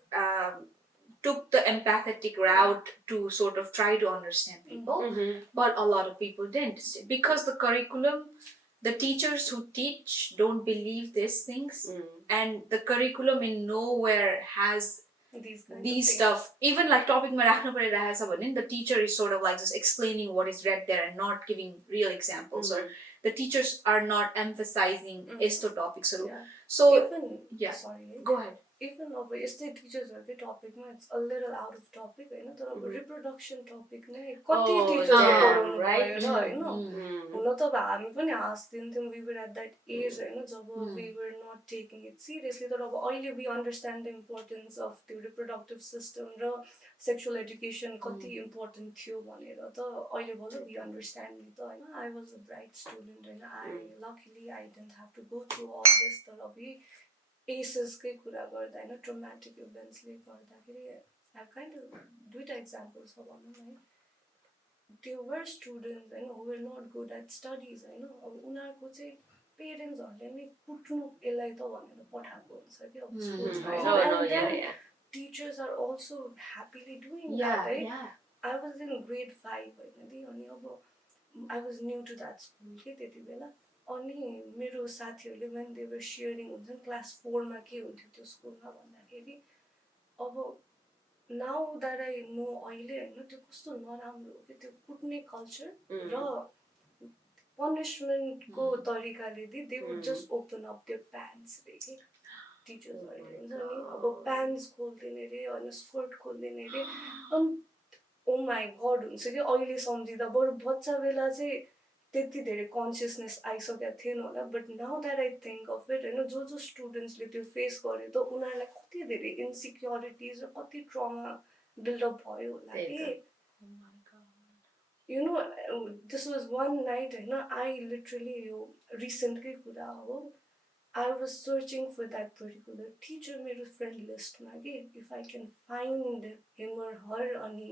took the empathetic route to sort of try to understand people, but a lot of people didn't because the curriculum. The teachers who teach don't believe these things, and the curriculum in nowhere has these stuff. Even like topic ma rakhnu parirahecha bhane the teacher is sort of like just explaining what is read there and not giving real examples, or the teachers are not emphasizing esto topics. So even sorry go ahead. Even अब यस्तै टिचर्सहरूकै टपिकमा it's a little out of topic होइन तर अब reproduction topic नै कति टिचर्सले पढाउनु भयो र होइन हुन त अब हामी पनि हाँस्दिन्थ्यौँ we were at that age होइन जब we were not taking it seriously तर अब अहिले we understand the importance of त्यो रिप्रोडक्टिभ सिस्टम र सेक्सुअल एजुकेसन कति इम्पोर्टेन्ट थियो भनेर त अहिले बल्ल वी अन्डरस्ट्यान्ड नि त होइन I was a bright student होइन I luckily I didn't have to go through all this तर अब एसेसकै कुरा गर्दा होइन ट्रोमेटिक इभेन्ट्सले गर्दाखेरि आई काइन्ड अफ दुईवटा इक्जाम्पल छ भनौँ है त्यो वर स्टुडेन्ट होइन who were not good at studies होइन अब उनीहरूको चाहिँ पेरेन्ट्सहरूले नै कुट्नु यसलाई त भनेर पठाएको हुन्छ कि अब स्कुलमा teachers are also happily doing that है आई वाज इन ग्रेड 5 होइन कि अनि अब I was new to that school कि त्यति बेला अनि मेरो साथीहरूले when they were sharing हुन्छ नि क्लास 4मा के हुन्थ्यो त्यो स्कुलमा भन्दाखेरि अब नाउ द्याट आई नो अहिले होइन त्यो कस्तो नराम्रो हो कि त्यो कुट्ने कल्चर र पनिसमेन्टको तरिकाले they would just open up their pants रे कि टिचर्सहरूले हुन्छ नि अब प्यान्ट्स खोलिदिने रे होइन स्कर्ट खोलिदिने रे अनि ओ माई गड हुन्छ कि अहिले सम्झिँदा बरु बच्चा बेला चाहिँ त्यति धेरै कन्सियसनेस आइसकेको थिएन होला but now that I think of it होइन जो स्टुडेन्ट्सले त्यो फेस गर्यो त उनीहरूलाई कति धेरै इन्सिक्योरिटिज र कति ट्रमा बिल्डअप भयो होला कि you know this was one night होइन आई लिटरली यो रिसेन्टकै कुरा हो I was searching for that particular teacher मेरो फ्रेन्ड लिस्टमा कि if I can find him or her अनि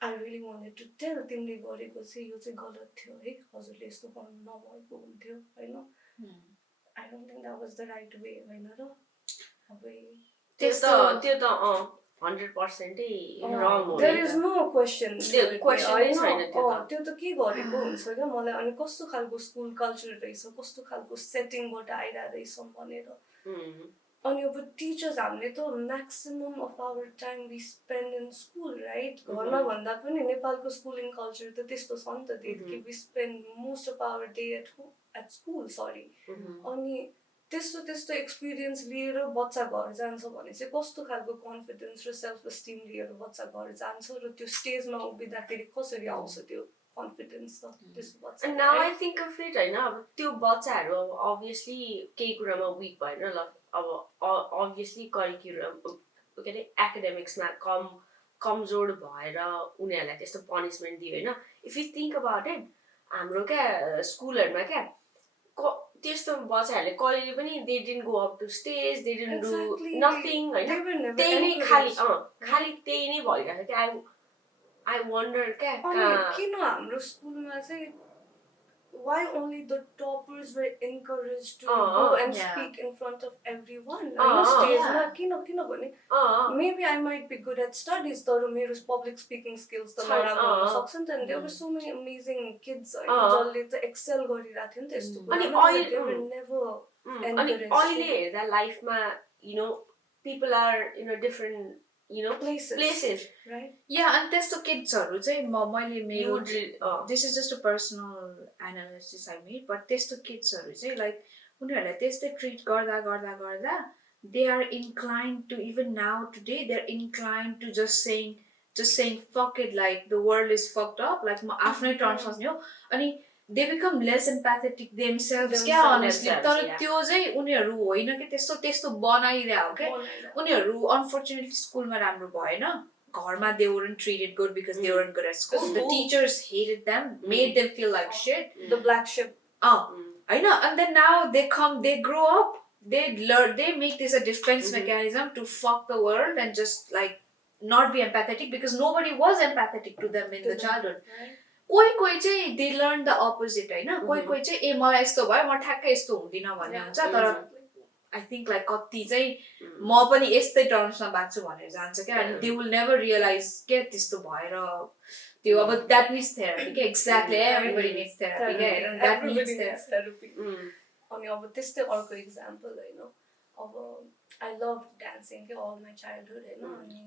I really wanted to tell तिमीले गरेको चाहिँ यो चाहिँ गलत थियो है हजुरले यस्तो गर्नु नभएको हुन्थ्यो होइन I don't think that was the right way होइन र अब त्यो त 100% रङ हो देयर इज नो क्वेसन छैन त्यो त के गरेको हुन्छ क्या मलाई अनि कस्तो खालको स्कुल कल्चर रहेछ कस्तो खालको सेटिङबाट आइरहेको रहेछ भनेर अनि अब टिचर्स हामीले त maximum of our time we spend in school right घरमा भन्दा पनि नेपालको स्कुलिङ कल्चर त त्यस्तो छ नि त कि we spend most of our day at school sorry अनि त्यस्तो एक्सपिरियन्स लिएर बच्चा घर जान्छ भने चाहिँ कस्तो खालको कन्फिडेन्स र सेल्फ एस्टिम लिएर बच्चा घर जान्छ र त्यो स्टेजमा उभिँदाखेरि कसरी आउँछ त्यो कन्फिडेन्स त त्यस्तो बच्चा now I think of it होइन अब त्यो बच्चाहरू अब अभियसली केही कुरामा विक भएन ल अब अभियसली करिकुलम के अरे एकाडेमिक्समा कमजोर भएर उनीहरूलाई त्यस्तो पनिसमेन्ट दियो होइन if you think about it हाम्रो क्या स्कुलहरूमा क्या त्यस्तो बच्चाहरूले कहिले पनि they didn't go up to stage they didn't do nothing होइन त्यही नै खालि त्यही नै भइरहेको थियो आई वन्डर क्या किन हाम्रो स्कुलमा चाहिँ why only the toppers were encouraged to go and Yeah. speak in front of everyone? I know stage ma kinabhane maybe I might be good at studies तर मेरो public speaking skills त नराम्रो हुन सक्छ नि त and there were so many amazing kids जसले त excel गरिरहेको थियो नि त यस्तो कुरामा they were never encouraged. अनि अहिले हेर्दा लाइफमा people are different places right? Yeah, and त्यस्तो किड्सहरू चाहिँ मैले मेरो this is just a personal analysis I made, but त्यस्तो किड्सहरू चाहिँ like उनीहरूलाई त्यस्तै ट्रिट गर्दा they are inclined to, even now today they're inclined to just saying fuck it, like the world is fucked up, like म आफ्नै terms सोच्ने हो अनि they become less empathetic themselves क्या honestly. तर त्यो चाहिँ उनीहरू होइन कि त्यस्तो बनाइदिया हो क्या उनीहरू unfortunately स्कुलमा राम्रो भएन घरमा they weren't treated good because they weren't good at school. The teachers hated them, made them feel like shit. The black sheep. I know. And then now they grow up, they learn, they make this a defense mechanism to fuck the world and just like not be empathetic because nobody was empathetic to them in the childhood. कोही चाहिँ they learn the opposite होइन कोही चाहिँ ए मलाई यस्तो भयो म ठ्याक्कै यस्तो हुँदिन भन्ने हुन्छ तर I think like कति चाहिँ म पनि यस्तै टर्म्समा बाँच्छु भनेर जान्छ क्या and they will never realize के त्यस्तो भएर त्यो अब that needs therapy के exactly everybody needs therapy क्या that needs therapy. अनि अब त्यस्तै अर्को इक्जाम्पल होइन अब I loved dancing के all my childhood होइन अनि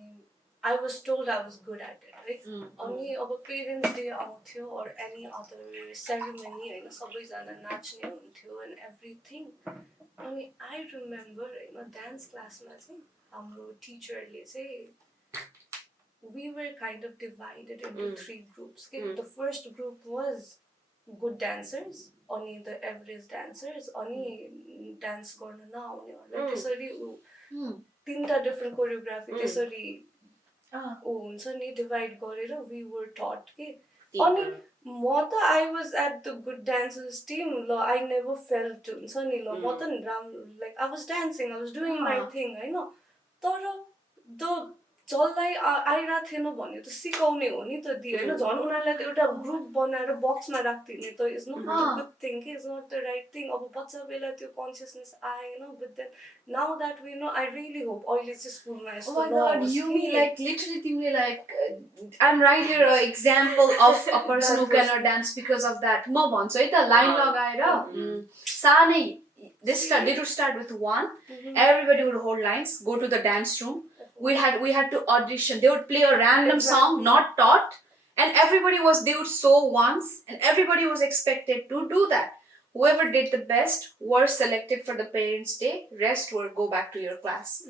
I was told I was good at it right अनि अब parents day आउँथ्यो or any other ceremony होइन सबैजना नाच्ने हुन्थ्यो and everything अनि I remember होइन dance classमा चाहिँ हाम्रो टिचरले चाहिँ we were kind of divided into 3 groups okay? The first group was good dancers अनि the average dancers अनि dance गर्न नआउनेहरूलाई त्यसरी तीनटा different choreography त्यसरी हुन्छ नि डिभाइड गरेर we were taught के अनि म त I was at the good dancers team ल I never felt हुन्छ नि ल म त राम्रो like I was dancing I was doing my thing होइन तर the जसलाई आइरहेको थिएन भन्यो त सिकाउने हो नि त दियो होइन झन् उनीहरूलाई त एउटा ग्रुप बनाएर बक्समा राखिदिने त is not a good thing कि is not the right thing अब बच्चा बेला त्यो कन्सियसनेस आएन but then now that we know I really hope अहिले चाहिँ स्कुलमा यस्तो नहोस् like literally तिमीले like I'm right here an example of a person who cannot dance because of that म भन्छु है त लाइन लगाएर सानै they would start with 1 everybody would hold lines go to the dance room we had to audition. They would play a random song not taught and they would sew once and everybody was expected to do that. Whoever did the best were selected for the parents day, rest were go back to your class.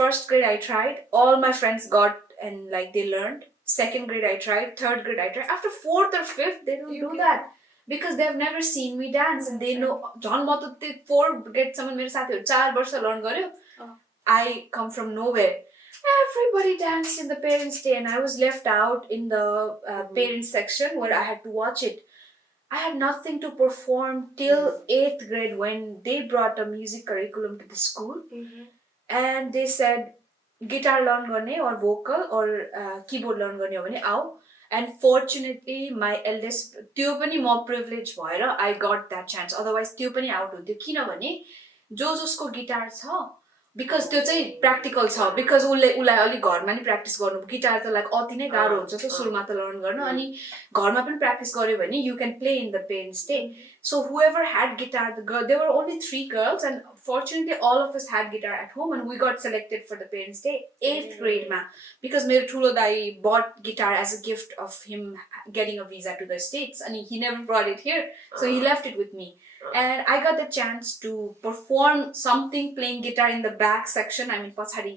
First grade I tried, all my friends got and like they learned. Second grade I tried, third grade I tried. After 4th or 5th they don't do that because they've never seen me dance and they know John म त 4 grade सम्म मेरो साथीहरु 4 वर्ष learn गर्यो I come from nowhere. Everybody danced in the parents' day and I was left out in the parents section where I had to watch it. I had nothing to perform till 8th grade when they brought a music curriculum to the school and they said guitar learn गर्ने or vocal or keyboard learn गर्ने हो भने आऊ and fortunately my eldest त्यो पनि म privilege भएर I got that chance otherwise त्यो पनि आउट हुन्थ्यो किनभने जसको गिटार छ because त्यो चाहिँ practical छ because उलाई अलि घरमा नि practice गर्नु गिटार त like अति नै गाह्रो हुन्छ त सुरुमा त लर्न गर्न अनि घरमा पनि practice गर्यो भने you can play in the parents day so whoever had guitar there were only 3 girls and fortunately all of us had guitar at home and we got selected for the parents day 8th grade ma because मेरो ठुलो दाइ bought guitar as a gift of him getting a visa to the States and he never brought it here so he left it with me and I got the chance to perform something playing guitar in the back section. I mean, pachadi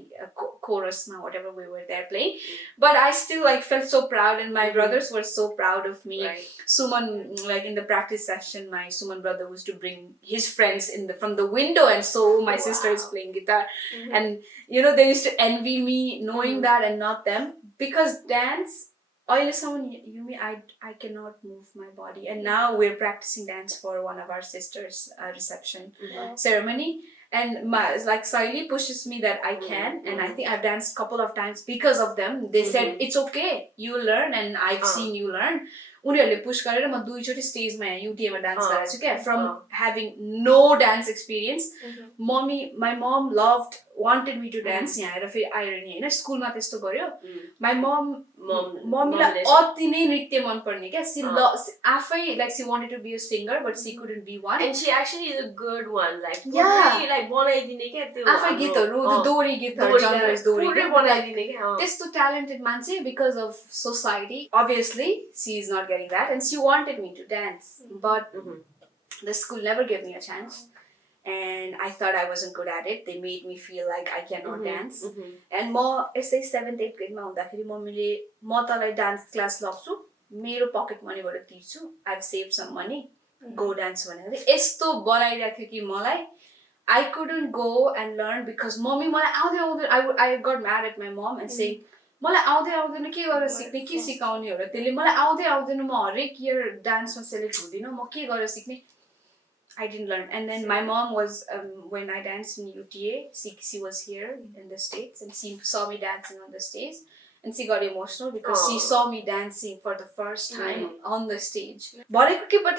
chorus now, whatever we were there playing. But I still like felt so proud, and my brothers were so proud of me. Right. Suman, like in the practice session, my Suman brother used to bring his friends from the window, and so my sister is playing guitar, and they used to envy me knowing that and not them because dance. I cannot move my body and now we're practicing dance for one of our sisters' reception ceremony and like Saili pushes me that I can and I think I've danced a couple of times because of them. They said it's okay, you learn and I've seen you learn. उनीहरूले push गरेर म 2 चोटि स्टेजमा यहाँ युटिएमा dance गरेको छु क्या from having no dance experience my mom wanted me to dance यहाँ आएर फेरि आइरनी होइन स्कुलमा त्यस्तो गर्यो my मम्मीलाई अति नै नृत्य मन पर्ने क्या आफै like she wanted to be a singer but she couldn't be one and she actually is a good one like like बनाइदिने क्या त्यो आफै गीतहरू त्यो दोहोरी गीतहरू जनरल दोहोरी बनाइदिने क्या त्यस्तो talented मान्छे because of society obviously she is not getting that and she wanted me to dance but the school never gave me a chance and I thought I wasn't good at it. They made me feel like I cannot dance. And म यस्तै 7th 8th grade मा हुँदाखेरि मम्मीले म तँलाई dance class लग्छु मेरो pocket मनीबाट तिर्छु I've saved some money go dance भनेर यस्तो बनाइरहेको थियो कि मलाई I couldn't go and learn because mummy मलाई आउँदै I got mad at my mom and saying मलाई आउँदैन के गरेर सिक्ने के सिकाउने हो र त्यसले मलाई आउँदैन म हरेक इयर डान्समा सेलेक्ट हुँदिन म के गरेर सिक्ने I didn't learn. And then my mom was, when I danced in UTA, she was here in the States and she saw me dancing on the stage and she got emotional because she saw me dancing for the first time on the stage. But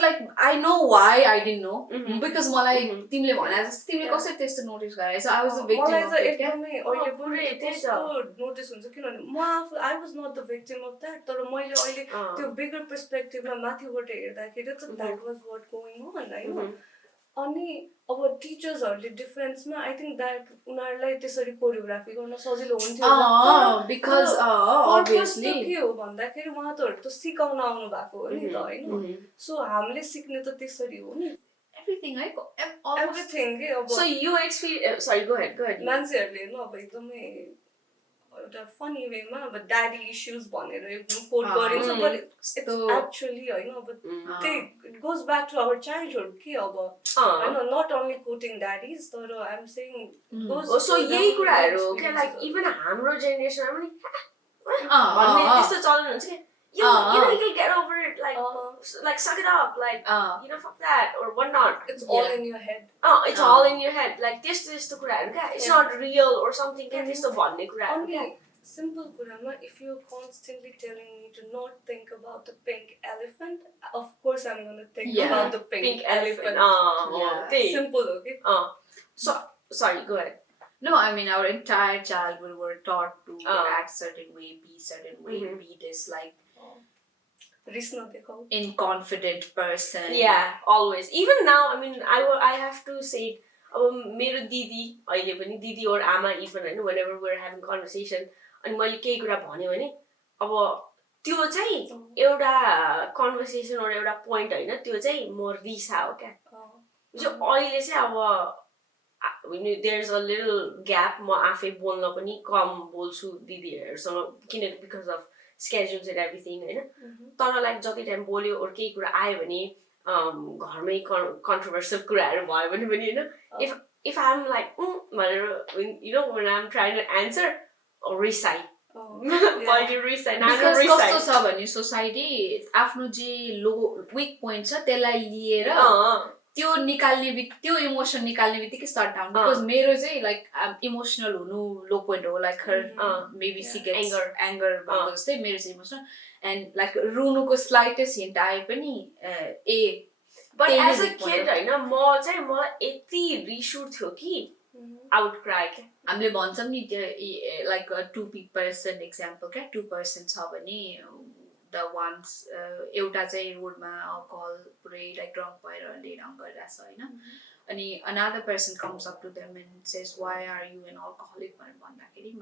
like, I know why I didn't know because मलाई तिमीले भने जस्तो तिमीले कसरी त्यस्तो notice गरे so I was a victim of it. एकदमै अहिले पनि त्यस्तो नोटिस हुन्छ किनभने म आफू I was not the victim of that तर मैले अहिले त्यो bigger perspectiveमा माथिबाट हेर्दाखेरि त that was what going on हैन अनि अब टिचर्सहरुले डिफरेन्समा आई थिंक दैट उनीहरुलाई त्यसरी कोरियोग्राफी गर्न सजिलो हुन्थ्यो because obviously के हो भन्दाखेरि उहाँहरु त सिकाउन आउनु भएको हो नि त हैन सो हामीले सिक्ने त त्यसरी हो नि everything everything के अब so you experience sorry go ahead मान्छेहरुले न अब एकदमै एउटा फनी वेमा अब ड्याडी इश्यूज भनेर एकदम कोट गरिन्छ बट इट्स एक्चुअली हैन अब त्यही it goes back to our childhood के अब हैन नट ओन्ली कोटिङ ड्याडीज तर I am saying goes so यही कुराहरु के लाइक इभन हाम्रो जेनेरेसनमा पनि भन्ने त्यस्तो चलन हुन्छ के you know you can get over it like suck it up like you know fuck that or what not it's all in your head it's all in your head like त्यस्तो कुराहरु क्या it's not real or something के त्यस्तो भन्ने कुराहरु क्या simple kurama if you're constantly telling me to not think about the pink elephant of course I'm going to think about the pink elephant simple okay so sorry go ahead no I mean our entire childhood were taught to act certain way be certain way be this like inconfident person always even now I mean I have to say मेरो दिदी अहिले पनि दिदी or आमा even हैन whenever we're having conversation अनि मैले केही कुरा भन्यो भने अब त्यो चाहिँ एउटा कन्भर्सेसन or एउटा पोइन्ट हैन त्यो चाहिँ म रिसा हो क्या जो अहिले चाहिँ अब there's a little gap म आफै बोल्न पनि कम बोल्छु दिदीहरुसँग किनकि because of schedules and everything हैन तर लाइक जति टाइम बोल्यो or केही कुरा आयो भने घरमै controversial कुराहरु भयो भने पनि हैन if I'm like you know when I'm trying to answer or recite why you recite because कस्तो छ भने सोसाइटी आफ्नो जे लो वीक पोइन्ट छ त्यसलाई लिएर त्यो निकाल्ने त्यो इमोसन निकाल्ने बित्तिकै शट डाउन बिकज मेरो चाहिँ लाइक इमोसनल हुनु लो पोइन्ट हो like her maybe she gets anger भएको जस्तै मेरो चाहिँ इमोसनल एन्ड लाइक रुनुको स्लाइटेस्ट हिन्ट आए पनि but as a kid हैन म चाहिँ मलाई यति रिस उठ्थ्यो कि I would cry हामीले भन्छौं नि लाइक 2 person example क्या 2 person छ भने the ones एउटा चाहिँ रोडमा अल्कोहल पुरै लाइक ड्रङ्क भएर ले डाउन गरिरहेछ हैन अनि another person comes up to them and says why are you an alcoholic भनेर भन्दाखेरि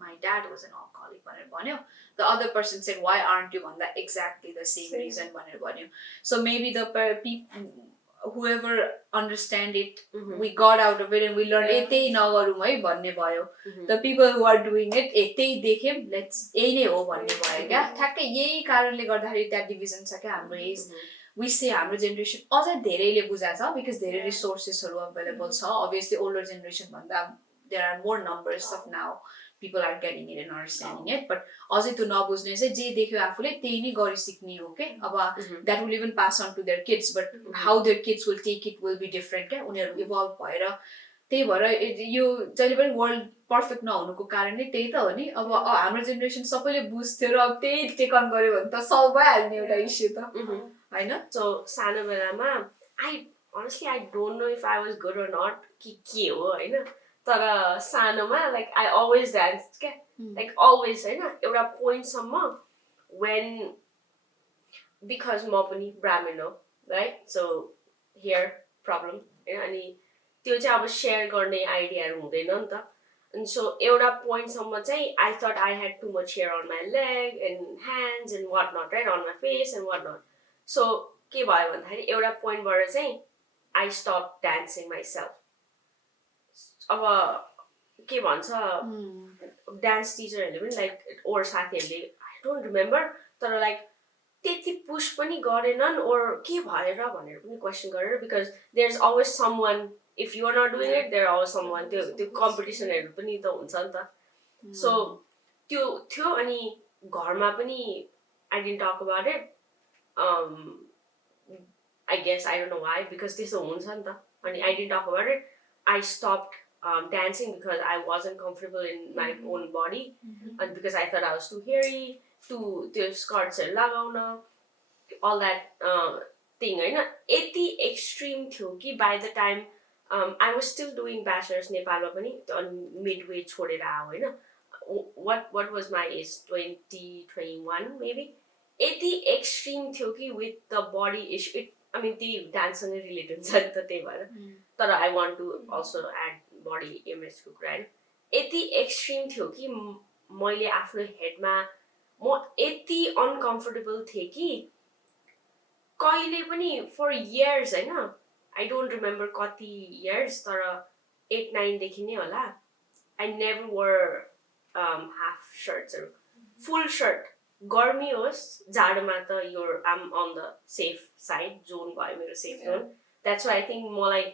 my dad was an alcoholic भनेर भन्यो the other person said why aren't you भन्दा exactly the same reason भनेर भन्यो so maybe the people whoever understand it we got out of it and we learned त्यही नगरौँ है भन्ने भयो the people who are doing it त्यही देख्यौं let's यही नै हो भन्ने भयो क्या ठ्याक्कै यही कारणले गर्दाखेरि त्यहाँ डिभिजन छ क्या हाम्रो एज we say हाम्रो जेनेरेसन अझै धेरैले बुझाछ because धेरै रिसोर्सेसहरु अवेलेबल छ obviously older generation भन्दा there are more numbers of now people are getting it and understanding it but अझै त्यो नबुझ्ने चाहिँ जे देख्यो आफूले त्यही नै गरि सिक्ने हो के अब that will even pass on to their kids but how their kids will take it will be different क्या उनीहरु इभल्भ भएर त्यही भएर यो जहिले पनि वर्ल्ड पर्फेक्ट नहुनुको कारण नै त्यही त हो नि अब हाम्रो जेनेरेसन सबैले बुझ्थ्यो र अब त्यही टेक अन गर्यो भने त सल्भ भइहाल्ने एउटा इस्यु त होइन सो सानो बेलामा honestly I don't know if I was good or not के हो होइन तर सानोमा like I always danced क्या like always होइन एउटा पोइन्टसम्म when because म पनि ब्राह्मण हो right so here problem होइन अनि त्यो चाहिँ अब सेयर गर्ने आइडियाहरू हुँदैन नि त and so एउटा पोइन्टसम्म चाहिँ I thought I had too much hair on my leg and hands and whatnot right on my face and whatnot so के भयो भन्दाखेरि एउटा पोइन्टबाट चाहिँ I stopped dancing myself अब के भन्छ डान्स टिचरहरूले पनि लाइक ओर साथीहरूले I don't remember तर लाइक त्यति पुश पनि गरेनन् or के भएर भनेर पनि क्वेसन गरेर because there's always someone if you are not doing it there always someone त्यो कम्पिटिसनहरू पनि त हुन्छ नि त so त्यो थियो अनि घरमा पनि I didn't talk about it I guess I don't know why because त्यस्तो हुन्छ नि त अनि I didn't talk about it I stopped dancing because I wasn't comfortable in my own body and because I thought I was too hairy त्यो स्कर्ट्सहरू लगाउन all that thing होइन यति extreme थियो कि by the time I was still doing bachelor's नेपालमा पनि midway छोडेर आयो होइन what was my age 21 maybe यति एक्सट्रिम थियो कि with the body issue I mean त्यही डान्ससँगै रिलेट हुन्छ नि त त्यही भएर तर I want to also add body image को कुरा होइन यति एक्सट्रिम थियो कि मैले आफ्नो हेडमा म यति अनकम्फर्टेबल थिएँ कि कहिले पनि फर इयर्स होइन I don't remember कति इयर्स तर 8-9 देखि नै होला I never wore half shirtsहरू full shirt गर्मी होस् जाडोमा त I'm on the safe side zone भयो मेरो safe zone that's why I think मलाई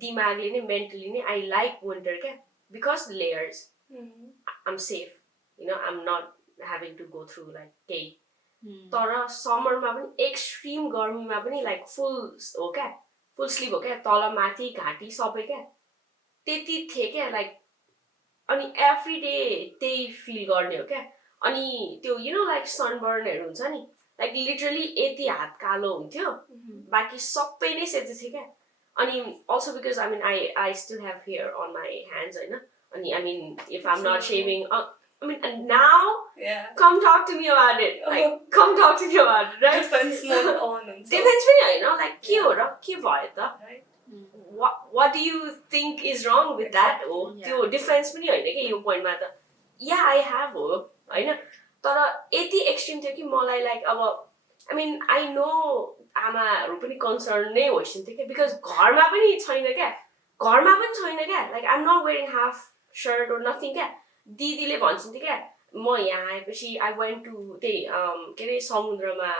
दिमागले नै mentally नै I like winter क्या because layers I'm safe you know I'm not having to go through like केही तर समरमा पनि एक्सट्रिम गर्मीमा पनि लाइक फुल हो क्या फुल स्लिभ हो क्या तल माथि घाँटी सबै क्या त्यति थिए क्या लाइक अनि एभ्री डे त्यही फिल गर्ने हो क्या अनि त्यो यु नो लाइक सनबर्नहरू हुन्छ नि लाइक लिटरली यति हात कालो हुन्थ्यो बाँकी सबै नै सेतो थियो क्या अनि also because I mean I still have hair on my hands होइन अनि I mean if I am not saving I mean, and now, come talk to me about it. Like, come talk to me about it, right? Defense mode on. Defense mode, you know, like, ke ho ra, ke bhayo ta? What do you think is wrong with that? Oh, त्यो defense पनि होइन के यो पोइन्टमा त yeah I have हो होइन तर यति extreme थियो कि मलाई लाइक अब I mean I know आमाहरू पनि कन्सर्न नै होइसिन्थ्यो क्या बिकज घरमा पनि छैन क्या घरमा पनि छैन क्या like I'm not wearing half shirt or nothing क्या दिदीले भन्छन्थ्यो क्या म यहाँ आएपछि I went to त्यही के अरे समुद्रमा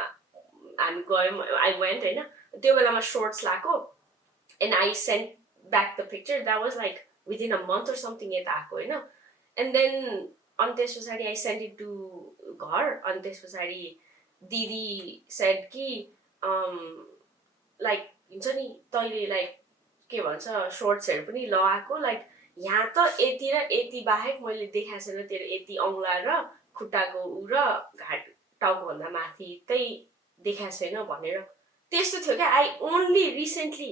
हामी गयौँ I went होइन त्यो बेलामा shorts लगाएको and I sent back the picture that was like within a month or something यता आएको होइन and then अनि त्यस पछाडि I sent it to घर अनि त्यस पछाडि दिदी said कि लाइक हुन्छ नि तैँले लाइक के भन्छ shortsहरू पनि लगाएको लाइक यहाँ त यति र यति बाहेक मैले देखाएको छैन तेरो यति औँला र खुट्टाको उ र घाट टाउकोभन्दा माथि त्यही देखाएको छैन भनेर त्यस्तो थियो क्या I only recently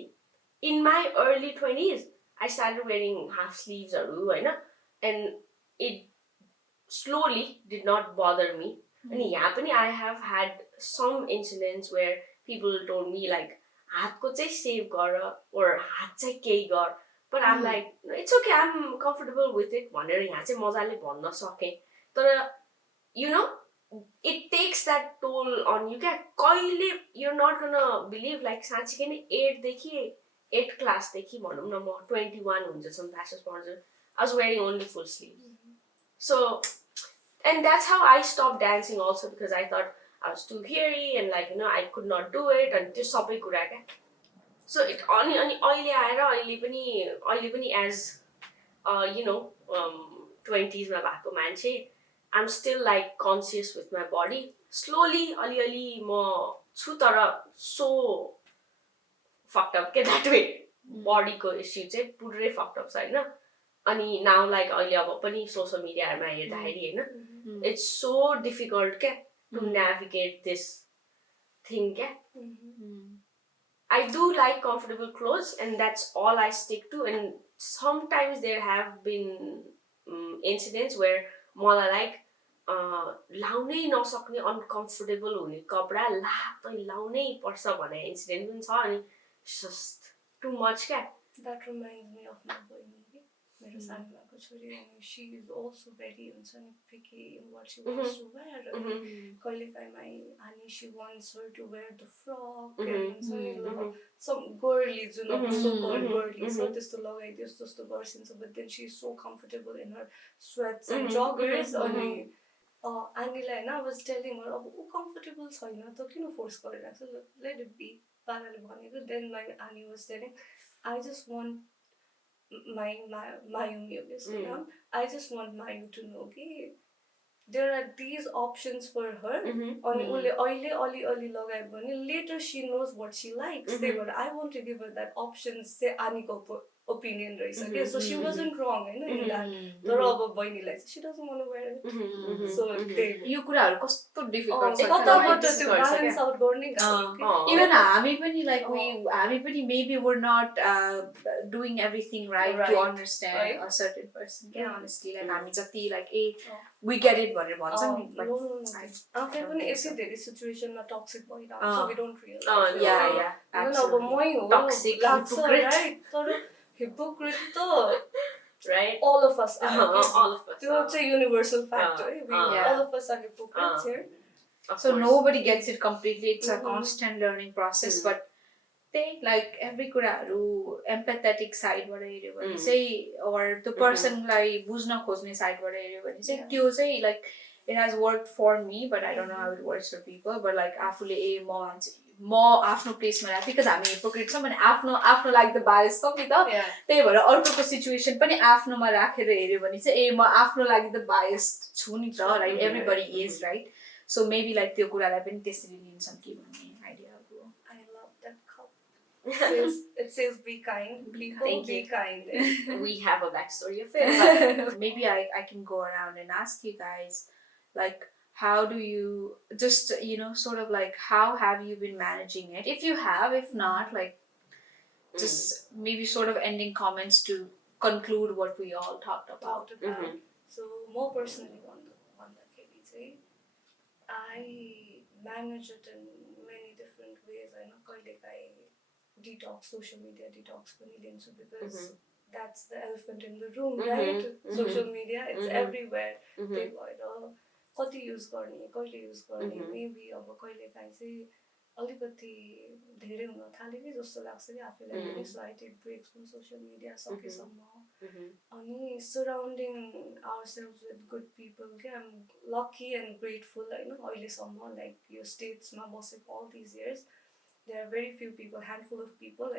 in my early 20s I started wearing half sleevesहरू होइन and it slowly did not bother me अनि यहाँ पनि I have had some incidents where people told me like हातको चाहिँ सेभ गर or हात चाहिँ केही गर but I'm like it's okay I'm comfortable with it भनेर यहाँ चाहिँ मजाले भन्न सकेँ तर you know it takes that toll on you क्या कहिले you're not gonna believe like साँच्चीकै नै 8 देखि 8 क्लासदेखि भनौँ न म 21 हुन्जेसम्म ब्याचलर्स पढ्छु I was wearing only full sleeves so and that's how I stopped dancing also because I thought I was too hairy and like you know I could not do it and त्यो सबै कुरा क्या so it अनि अहिले आएर अहिले पनि as you know 20s मा भएको मान्छे I'm still like conscious with my body slowly अलिअलि म छु तर so fucked up के that way बडीको इस्यु चाहिँ पुरै फक्टअप छ होइन अनि नाउ लाइक अहिले अब पनि सोसियल मिडियाहरूमा हेर्दाखेरि होइन इट्स सो डिफिकल्ट क्या टु नेभिगेट दिस थिङ क्या I do like comfortable clothes and that's all I stick to and sometimes there have been incidents where मलाई like लाउनै नसक्ने अनकम्फर्टेबल हुने कपडा लाउनै पर्छ भन्ने इन्सिडेन्ट पनि छ अनि just too much क्या That reminds me of my boy movie. मेरो सानोको छोरी अनि she is also very picky in what she wants to wear. कहिलेकाहीँ अनि she wants her to wear the frock and some girly Jun so-called girly छ त्यस्तो लगाइदियोस् जस्तो गर्छिन्छ but then she is so comfortable in her sweats and joggers अनि आनीलाई होइन I was telling her अब ऊ comfortable छैन त किन force गरिरहेको छ let it be पाराले भनेको then my Annie was telling I just want Mayumi obviously I just want Mayu to know कि there are these options for her अनि उसले अहिले अलि लगायो भने later she knows what she likes त्यही भएर I want to give her that options चाहिँ आनीको opinion रहेछ क्या so she wasn't wrong होइन in that तर अब बहिनीलाई चाहिँ she doesn't want to wear it so यो कुराहरू कस्तो डिफिकल्ट छ कताबाट त्यो balance out गर्ने इभन हामी पनि लाइक हामी पनि maybe we're not doing everything right to understand a certain person क्या honestly like हामी जति like we get it भनेर भन्छौँ नि आफै पनि यसै धेरै सिचुएसनमा टक्सिक भइरहेको so we don't realize yeah अब मै हो toxic hypocrite तर hypocrite त right all of us are all of us त्यो चाहिँ universal fact है all of us are hypocrites here so nobody gets it completely it's a constant learning process but त्यही like every कुराहरू empathetic साइडबाट हेऱ्यो भने चाहिँ or त्यो पर्सनलाई बुझ्न खोज्ने साइडबाट हेऱ्यो भने चाहिँ त्यो चाहिँ like it has worked for me but I don't know how it works for people but like आफूले म आफ्नो प्लेसमा राख्छु बिकज हामी हिपोक्रेट छौँ भने आफ्नो लागि त बायस छ नि त त्यही भएर अर्कोको सिचुएसन पनि आफ्नोमा राखेर हेऱ्यो भने चाहिँ म आफ्नो लागि त बायस छु नि त right everybody is right so maybe like त्यो कुरालाई पनि त्यसरी लिन्छन् कि भन्ने आइडिया हो I love that cup it says be kind people be kind we have a backstory of it maybe I can go around and ask you guys like how do you just sort of like how have you been managing it if you have if not like just maybe sort of ending comments to conclude what we all talked about so more personally on the KBC I manage it in many different ways I know I detox social media detox because that's the elephant in the room right social media it's everywhere they कति use गर्ने कहिले use गर्ने maybe अब कहिलेकाहीँ चाहिँ अलिकति धेरै हुन थाल्यो कि जस्तो लाग्छ कि आफूलाई पनि so I take breaks from social media सकेसम्म अनि surrounding ourselves with good people के I am lucky and grateful होइन अहिलेसम्म लाइक यो स्टेट्समा बसेको all these years there are very few people handful of people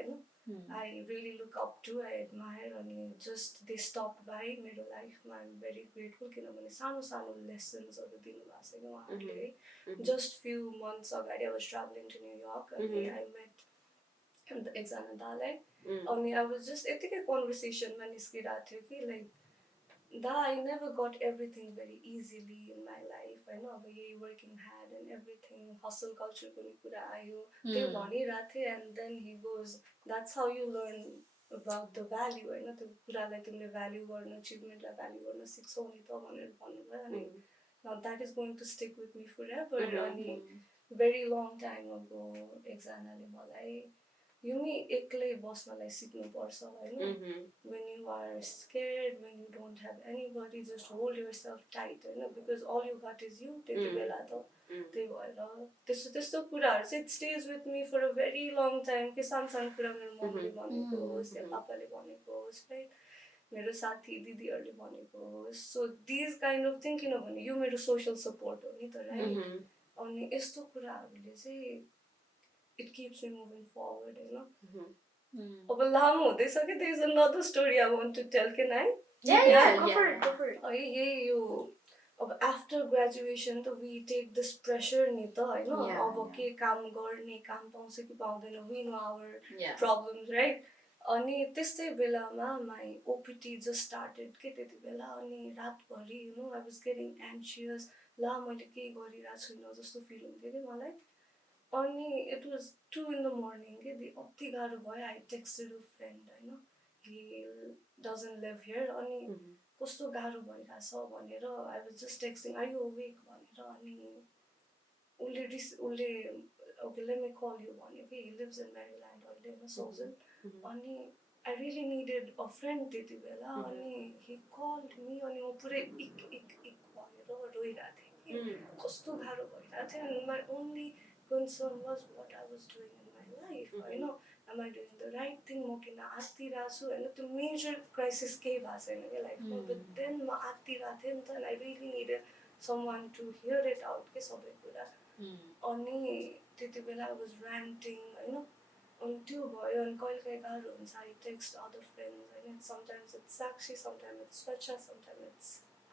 I really look up to I admire and just they stopped by मेरो लाइफमा I'm very grateful किनभने सानो लेसन्सहरू दिनुभएको छ उहाँहरूले just few months अगाडि I was traveling to New York and I met एकजना दालाई अनि I was just यतिकै कन्भर्सेसनमा निस्किरहेको थियो कि like Da, I never got everything very easily in my life. I know अब यही working hard and everything, hustle culture पनि कुरा आयो त्यो भनिरहेको थिएँ and then he goes, that's how you learn about the value होइन त्यो कुरालाई तिमीले भ्याल्यु गर्न achievement-लाई भ्याल्यु गर्न सिक्छौ नि त भनेर भन्नुभयो अनि now that is going to stick with me forever अनि very long time ago एकजनाले मलाई युमी एक्लै बस्नलाई सिक्नुपर्छ होइन when you are scared when you don't have anybody just hold yourself tight होइन because all you got is you त्यति बेला त त्यही भएर त्यस्तो कुराहरू चाहिँ it stays with me for a very long time कि सानो कुरा मेरो मम्मीले भनेको होस् या पापाले भनेको होस् राइट मेरो साथी दिदीहरूले भनेको होस् so these kind of thing किनभने यो मेरो सोसियल सपोर्ट हो नि त राइट अनि यस्तो कुराहरूले चाहिँ it keeps me moving forward, you know. अब लामो हुँदैछ कि there is another story I want to tell, can I? Yeah, go for it. यही यो अब after graduation त we take this pressure नि त होइन अब के काम गर्ने काम पाउँछ कि पाउँदैन we know our problems right अनि त्यस्तै बेलामा माई ओपिटी जस्ट स्टार्टेड के त्यति बेला अनि रातभरि आई वाज गेटिङ एन्सियस ला मैले केही गरिरहेको छुइनँ जस्तो फिल हुन्थ्यो कि मलाई अनि it was 2 in the morning के अति गाह्रो भयो आई टेक्स्टेड अ फ्रेन्ड होइन हि डजन्ट लिभ हियर अनि कस्तो गाह्रो भइरहेछ भनेर I was just texting are you awake भनेर अनि उसले ओके लेट मी कल यु भन्यो कि हि लिभ्स इन मेरील्यान्ड अहिले होइन सोजन अनि I really needed a friend त्यति बेला अनि हि कल्ड मी अनि म पुरै इक इक इक भनेर रोइरहेको थिएँ कि कस्तो गाह्रो भइरहेको थियो अनि my only concern was what I was doing in my life होइन am I doing the right thing म किन आत्तिरहेको छु होइन त्यो मेजर क्राइसिस केही भएको छैन क्या लाइफमा बट देन म आत्तिरहेको थिएँ नि त and I really needed someone to hear it out के सबै कुरा अनि त्यति बेला आई वाज ऱ्यान्टिङ होइन अनि त्यो भयो अनि कहिले काहीँ गाह्रो हुन्छ आई टेक्स्ट अदर फ्रेन्ड्स होइन sometimes it's Sakshi sometime it's Swachchha sometime it's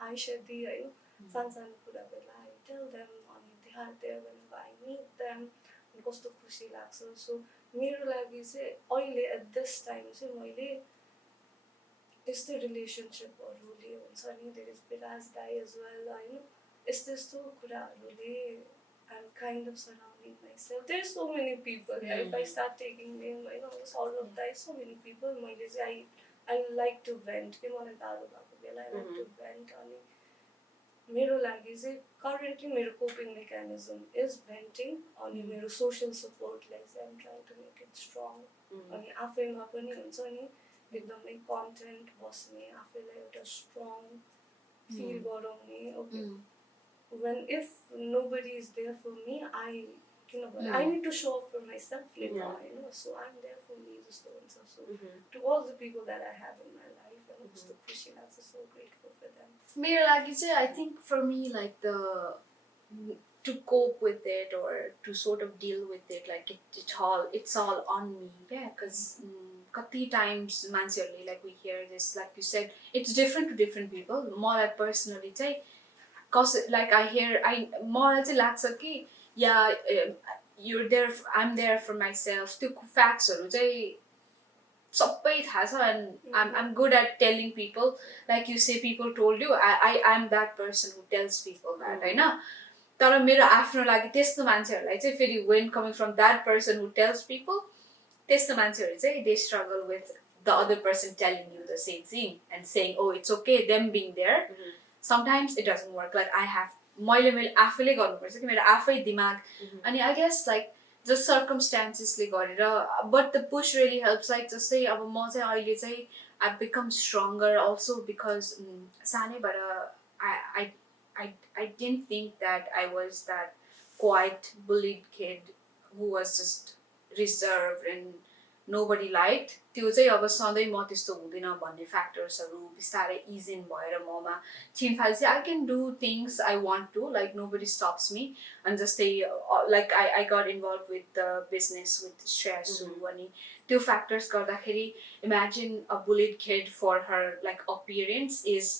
आइसदी होइन सानो सानो कुरा बेला आई टेल देम अनि they are there when I need them अनि कस्तो खुसी लाग्छ सो मेरो लागि चाहिँ अहिले एट दिस टाइम चाहिँ मैले यस्तै रिलेसनसिपहरूले हुन्छ नि देयर इज बिराज दाई एज वेल होइन यस्तो यस्तो कुराहरूले I'm kind of surrounding myself. There's so many people. Yeah, if I start taking them, all of that, so many people. I like to vent. I like to vent. And मेरो लागि चाहिँ currently मेरो coping mechanism is venting. अनि मेरो social support like I'm trying to make it strong. अनि आफैमा पनि हुन्छ नि एकदमै content बस्ने आफैलाई एउटा strong feel गराउने okay. When if nobody is there for me, I need to show up for myself later on, so I'm there for me just so to all the people that I have in my life and just the pushing I'm so grateful for them. Mera lagi chai, I think for me like to cope with it or to sort of deal with it like it's all on me because kati times mancherle like we hear this like you said it's different to different people मलाई personally chai cause like I hear मलाई चाहिँ लाग्छ कि you're there I'm there for myself त्यो factsहरू चाहिँ सबै थाहा छ and I'm good at telling people like you say people told you I'm that person who tells people that हैन तर मेरो आफ्नो लागि त्यस्तो मान्छेहरूलाई चाहिँ फेरि when coming from that person who tells people त्यस्तो मान्छेहरू चाहिँ they struggle with the other person telling you the same thing and saying oh it's okay them being there sometimes it doesn't work like I have मैले आफैले गर्नुपर्छ कि मेरो आफै दिमाग अनि I guess like just circumstances ले गरेर but the push really helps like जस्तै अब म चाहिँ अहिले चाहिँ I've become stronger also because सानैबाट I didn't think that I was that quiet bullied kid who was just reserved and nobody liked त्यो चाहिँ अब सधैँ म त्यस्तो हुँदिन भन्ने फ्याक्टर्सहरू बिस्तारै इज इन भएर ममा छिनफाल चाहिँ I can do things I want to like nobody stops me and जस्तै like I got involved with the business with Shreyasu अनि त्यो फ्याक्टर्स गर्दाखेरि imagine a bullied kid for her like appearance is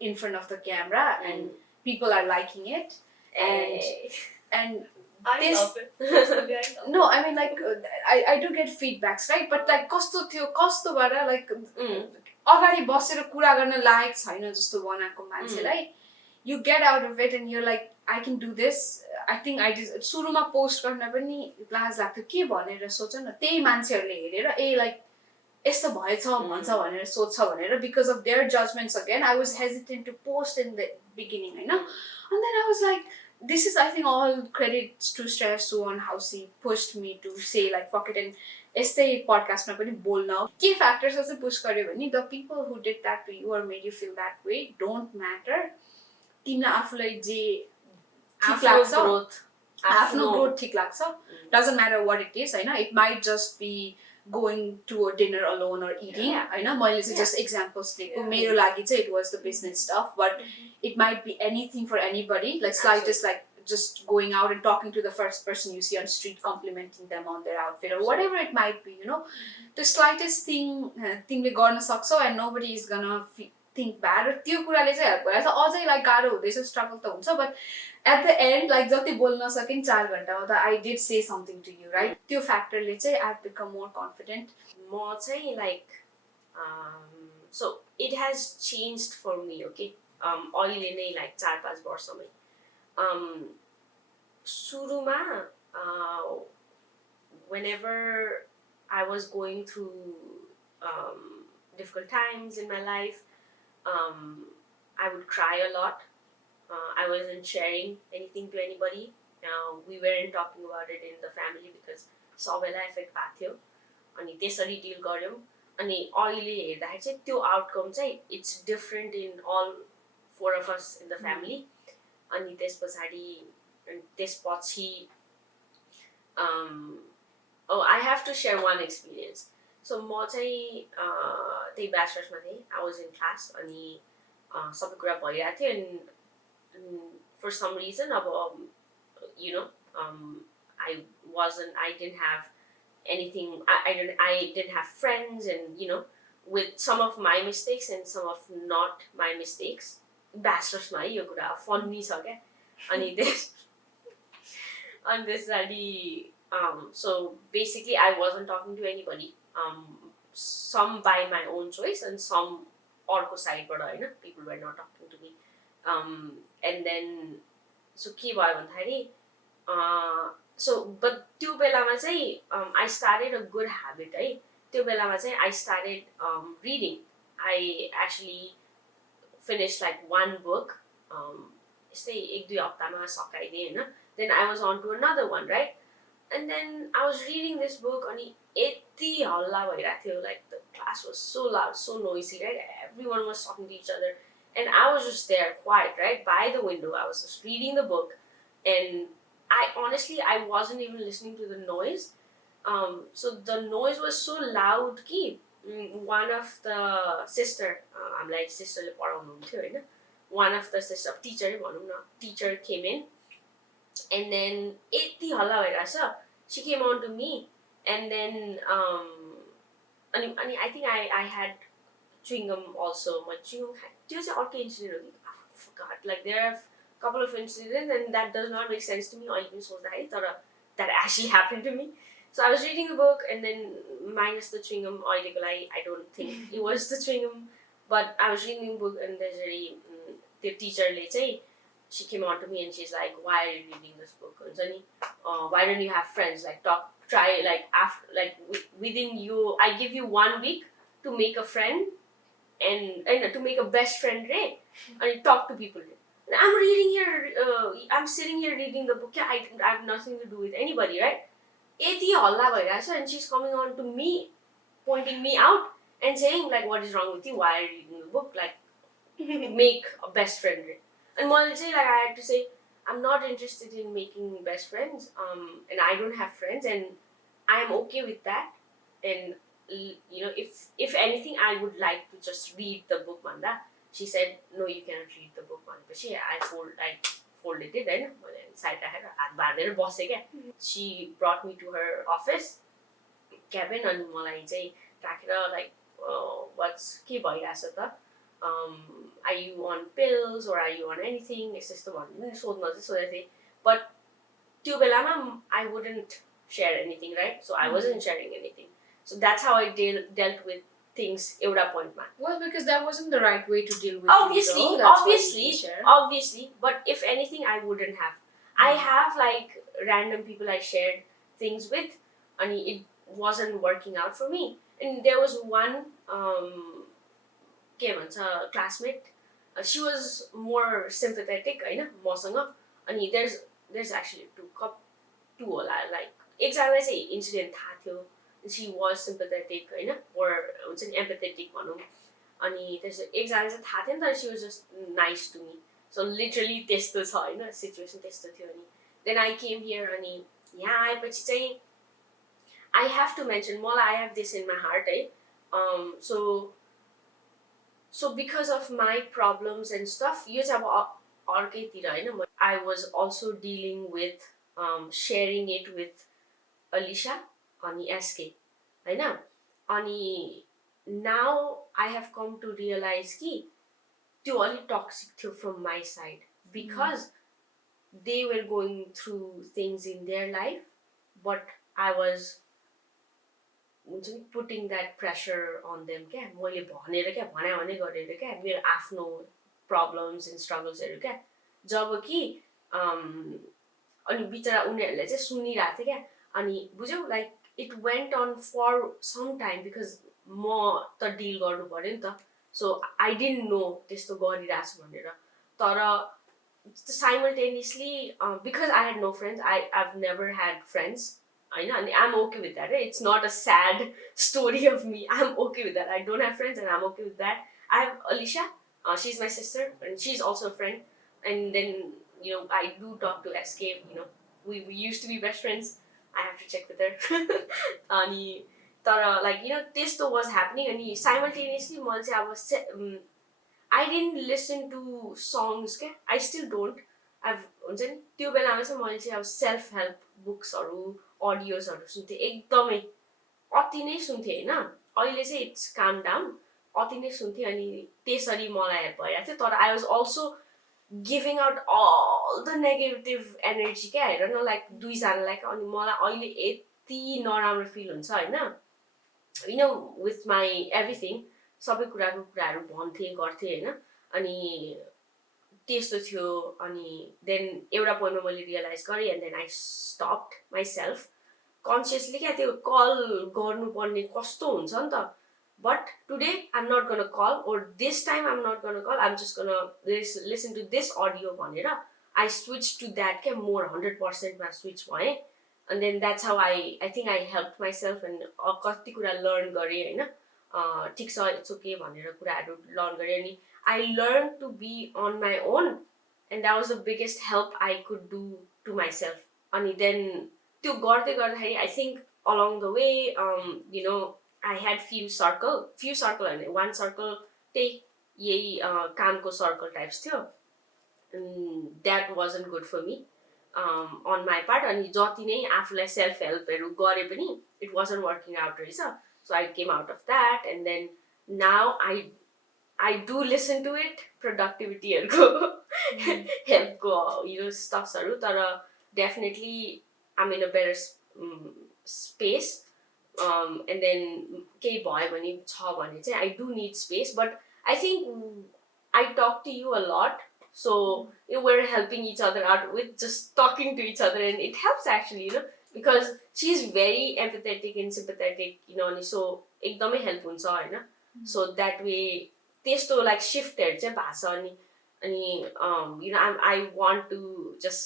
in front of the camera and people are liking it and I love it. No, I mean like I do get feedbacks, right? But like कस्तो भएर like अगाडि बसेर कुरा गर्न लायक छैन जस्तो बनाएको मान्छेलाई you get out of it and you're like I can do this. I think I just सुरुमा पोस्ट गर्न पनि लाज लाग्थ्यो के भनेर सोच न त्यही मान्छेहरूले हेरेर ए like यस्तो भएछ भन्छ भनेर सोच्छ भनेर because of their judgments again I was hesitant to post in the beginning Hahn and then I was like this is I think all credits to Shreyasu on how she pushed me to say like fuck it and यस्तै पडकास्टमा पनि बोल्न के factors चाहिँ push गर्यो भने the people who did that to you or made you feel that way don't matter तिमीलाई आफूलाई जे ठिक लाग्छ आफ्नो ग्रोथ ठिक लाग्छ doesn't matter what it is Hahn it might just be going to a dinner alone or eating हैन मैले चाहिँ just examples दिएको मेरो लागि चाहिँ it was the business stuff but it might be anything for anybody like slightest like just going out and talking to the first person you see on street complimenting them on their outfit or whatever it might be the slightest thing तिमीले गर्न सक्छौ and nobody is gonna think bad र त्यो कुराले चाहिँ help गरेछ अझै like गाह्रो हुँदैछ स्ट्रगल त हुन्छ but at the end like जति बोल्न सकेँ 4 घण्टामा त I did say something to you right त्यो फ्याक्टरले चाहिँ I have become more confident म चाहिँ like so it has changed for me okay अहिले नै लाइक 4-5 वर्षमै सुरुमा whenever I was going through difficult times in my life, I would cry a lot. I wasn't sharing anything to anybody. We weren't talking about it in the family because सबैलाई effect भएको थियो अनि त्यसरी dill गर्यौँ अनि अहिले हेर्दाखेरि चाहिँ त्यो आउटकम चाहिँ it's different in all 4 of us in the family. अनि त्यसपछि oh, I have to share one experience. So म चाहिँ त्यही ब्याचलर्समा थिएँ. I was in class अनि सबै कुरा भइरहेको थियो and for some reason अब you know I didn't have anything. I didn't have friends and you know with some of my mistakes and some of not my mistakes. ब्याचलर्समा है यो कुरा फन्नी छ क्या अनि त्यसरी so basically I wasn't talking to anybody. Some by my own choice and some अर्को साइडबाट होइन people were not talking to me. And then so के भयो भन्दाखेरि so but त्यो बेलामा चाहिँ I started a good habit है त्यो बेलामा चाहिँ I started reading. I actually finished like one book. यस्तै 1-2 हप्तामा सकाइदिएँ होइन. Then I was on to another one, right? And then I was reading this book and यति हल्ला भइरहेको थियो. Like the class was so loud, so noisy, right? Everyone was talking to each other. And I was just there quiet, right? By the window. I was just reading the book. And I wasn't even listening to the noise. So the noise was so loud कि one of the sister, I'm like sisterले पढाउनु हुन्थ्यो होइन. One of the sister, teacher भनौँ न, teacher came in. And then यति हल्ला भइरहेछ. She came on to me. And then अनि I think I had chewing gum also. My chewing gum त्यो चाहिँ अर्कै इन्सिडेन्ट हो कि I forgot. Like there are a couple of incidents and that does not make sense to me. अहिले पनि सोच्दाखेरि तर that actually happened to me. So I was reading the book and then minus the chewing gum अहिलेको लागि I don't think it was the chewing gum. But I was reading the book and त्यसरी त्यो टिचरले चाहिँ she came on to me and she's like, why are you reading this book? Why don't you have friends? Like try like after like within you, I give you 1 week to make a friend and to make a best friend, right? And talk to people. And I'm reading here, I'm sitting here reading the book. I have nothing to do with anybody, right? And she's coming on to me, pointing me out and saying like, what is wrong with you? Why are you reading the book? Like, make a best friend, right? And one day, like, I had to say, I'm not interested in making best friends, and I don't have friends, and I am okay with that. And you know, if anything, I would like to just read the book, Manda. She said, no, you cannot read the book, Manda. But I folded it, right? She brought me to her office, cabin, and मलाई चाहिँ राखेर like, what's के भइरहेछ त? Are you on pills or are you on anything? यस्तो भन्नु सोध्न चाहिँ सोधेको थिएँ. But त्यो बेलामा I wouldn't share anything, right? So I wasn't sharing anything. So that's how I dealt with things एउटा pointमा. Well, because that wasn't the right way to deal with obviously. But if anything, I wouldn't have. I have like random people I shared things with, and it wasn't working out for me. And there was one classmate. She was more sympathetic, होइन मसँग. अनि there's actually two होला like एकजनालाई चाहिँ incident थाहा थियो. She was sympathetic, होइन, or हुन्छ नि empathetic भनौँ. अनि त्यसो एकजनालाई चाहिँ थाहा थिएन तर she was just nice to me. So literally त्यस्तो छ होइन सिचुएसन त्यस्तो थियो. अनि then I came here अनि यहाँ आएपछि चाहिँ I have to mention मलाई I have this in my heart है. So because of my problems and stuff, यो चाहिँ अब अर्कैतिर होइन. I was also dealing with sharing it with Alicia अनि SK होइन. अनि now I have come to realize कि त्यो अलिक टक्सिक थियो from my side because they were going through things in their life, but I was putting that pressure on them क्या मैले भनेर क्या भने गरेर क्या मेरो आफ्नो problems and struggles-हरु क्या जब कि अनि बिचरा उनीहरुले चाहिँ सुनिरहेथे क्या अनि बुझ्यौ like it went on for some time because म त deal गर्नु पर्यो नि त so I didn't know त्यस्तो गरिराछु भनेर तर simultaneously because I had no friends, I've never had friends. I know, and I'm okay with that. It's not a sad story of me. I'm okay with that. I don't have friends, and I'm okay with that. I have Alicia. She's my sister, and she's also a friend. And then I do talk to Escape. We used to be best friends. I have to check with her. And like this was happening, and simultaneously, I didn't listen to songs. I still don't. I've त्यो बेलामा चाहिँ मैले चाहिँ अब self help बुक्सहरु अडियोजहरु सुन्थे एकदमै अति नै सुन्थे हैन अहिले चाहिँ इट्स काम डाउन अति नै सुन्थे अनि त्यसरी मलाई हेल्प भइरहेको थियो तर I was also giving out all the negative energy क्या हेर न लाइक दुईजनालाई अनि मलाई अहिले यति नराम्रो फिल हुन्छ हैन with my everything सबै कुराहरु भन्थे गर्थे हैन अनि त्यस्तो थियो अनि देन एउटा पोइन्टमा मैले रियलाइज गरे and then I stopped myself consciously क्या त्यो कल गर्नुपर्ने कस्तो हुन्छ नि त but today I am not gonna call or this time I am not gonna call I am just gonna listen to this audio भनेर I switch to that क्या मोर 100% मा स्विच भएँ and then that's how I think I help myself and कति कुरा learn गरेँ हैन ठिक छ it's okay भनेर कुराहरु लर्न गरेँ अनि I learned to be on my own and that was the biggest help I could do to myself. And then to गर्दाखेरि I think along the way I had few circle and one circle take यही कामको circle types थियो. That wasn't good for me on my part अनि जति नै आफुलाई self helpहरु गरे पनि it wasn't working out रहेछ. So I came out of that and then now I do listen to it productivity help go stuffsहरु तर definitely I'm in a better space and then केही भयो भने छ भने चाहिँ I do need space but I think I talk to you a lot so we're helping each other out with just talking to each other and it helps actually because she's very empathetic and sympathetic अनि so एकदमै help हुन्छ हैन so that way त्यस्तो like shiftहरु चाहिँ भएको छ अनि I want to just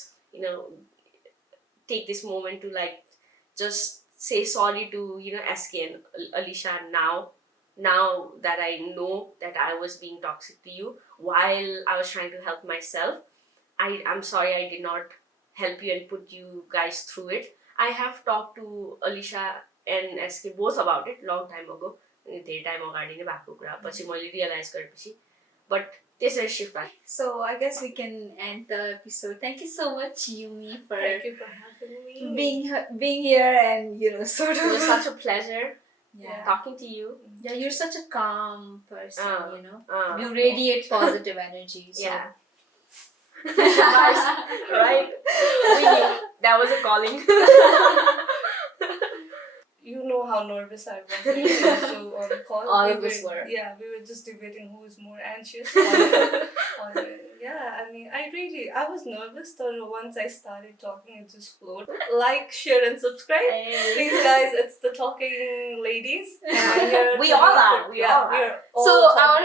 take this moment to like just say sorry to SK and Alicia now that I know that I was being toxic to you while I was trying to help myself. I'm sorry I did not help you and put you guys through it. I have talked to Alicia and SK both about it long time ago. धेरै time अगाडि नै भएको कुरा पछि मैले realise गरेपछि but त्यसरी shift भयो So I guess we can end the episode. Thank you so much, Yumi, for Thank you for having me. being here and sort It of was such a pleasure talking to you. Yeah, you're such a calm person, you radiate positive energy. So. Yeah. Nice, right? That was a calling. You know how nervous I was when we were on the call. All of us were. Yeah, we were just debating who is more anxious. Yeah, I mean, I was nervous, but once I started talking, it just flowed. Like, share, and subscribe. Please, guys, it's the Talking Ladies. And We all are. We all are. So our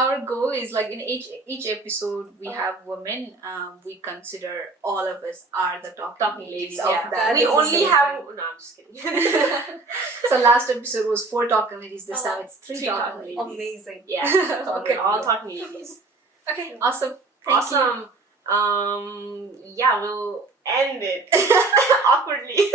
our goal is like in each episode we have women. We consider all of us are the talking ladies of Yeah. that. We is only the have. No, I'm just kidding. So last episode was 4 talking ladies. This time it's 3 3 talking ladies. Amazing. Yeah. So Okay. we're all talking ladies. Okay, awesome. Thank you. Awesome. Yeah, we'll end it awkwardly.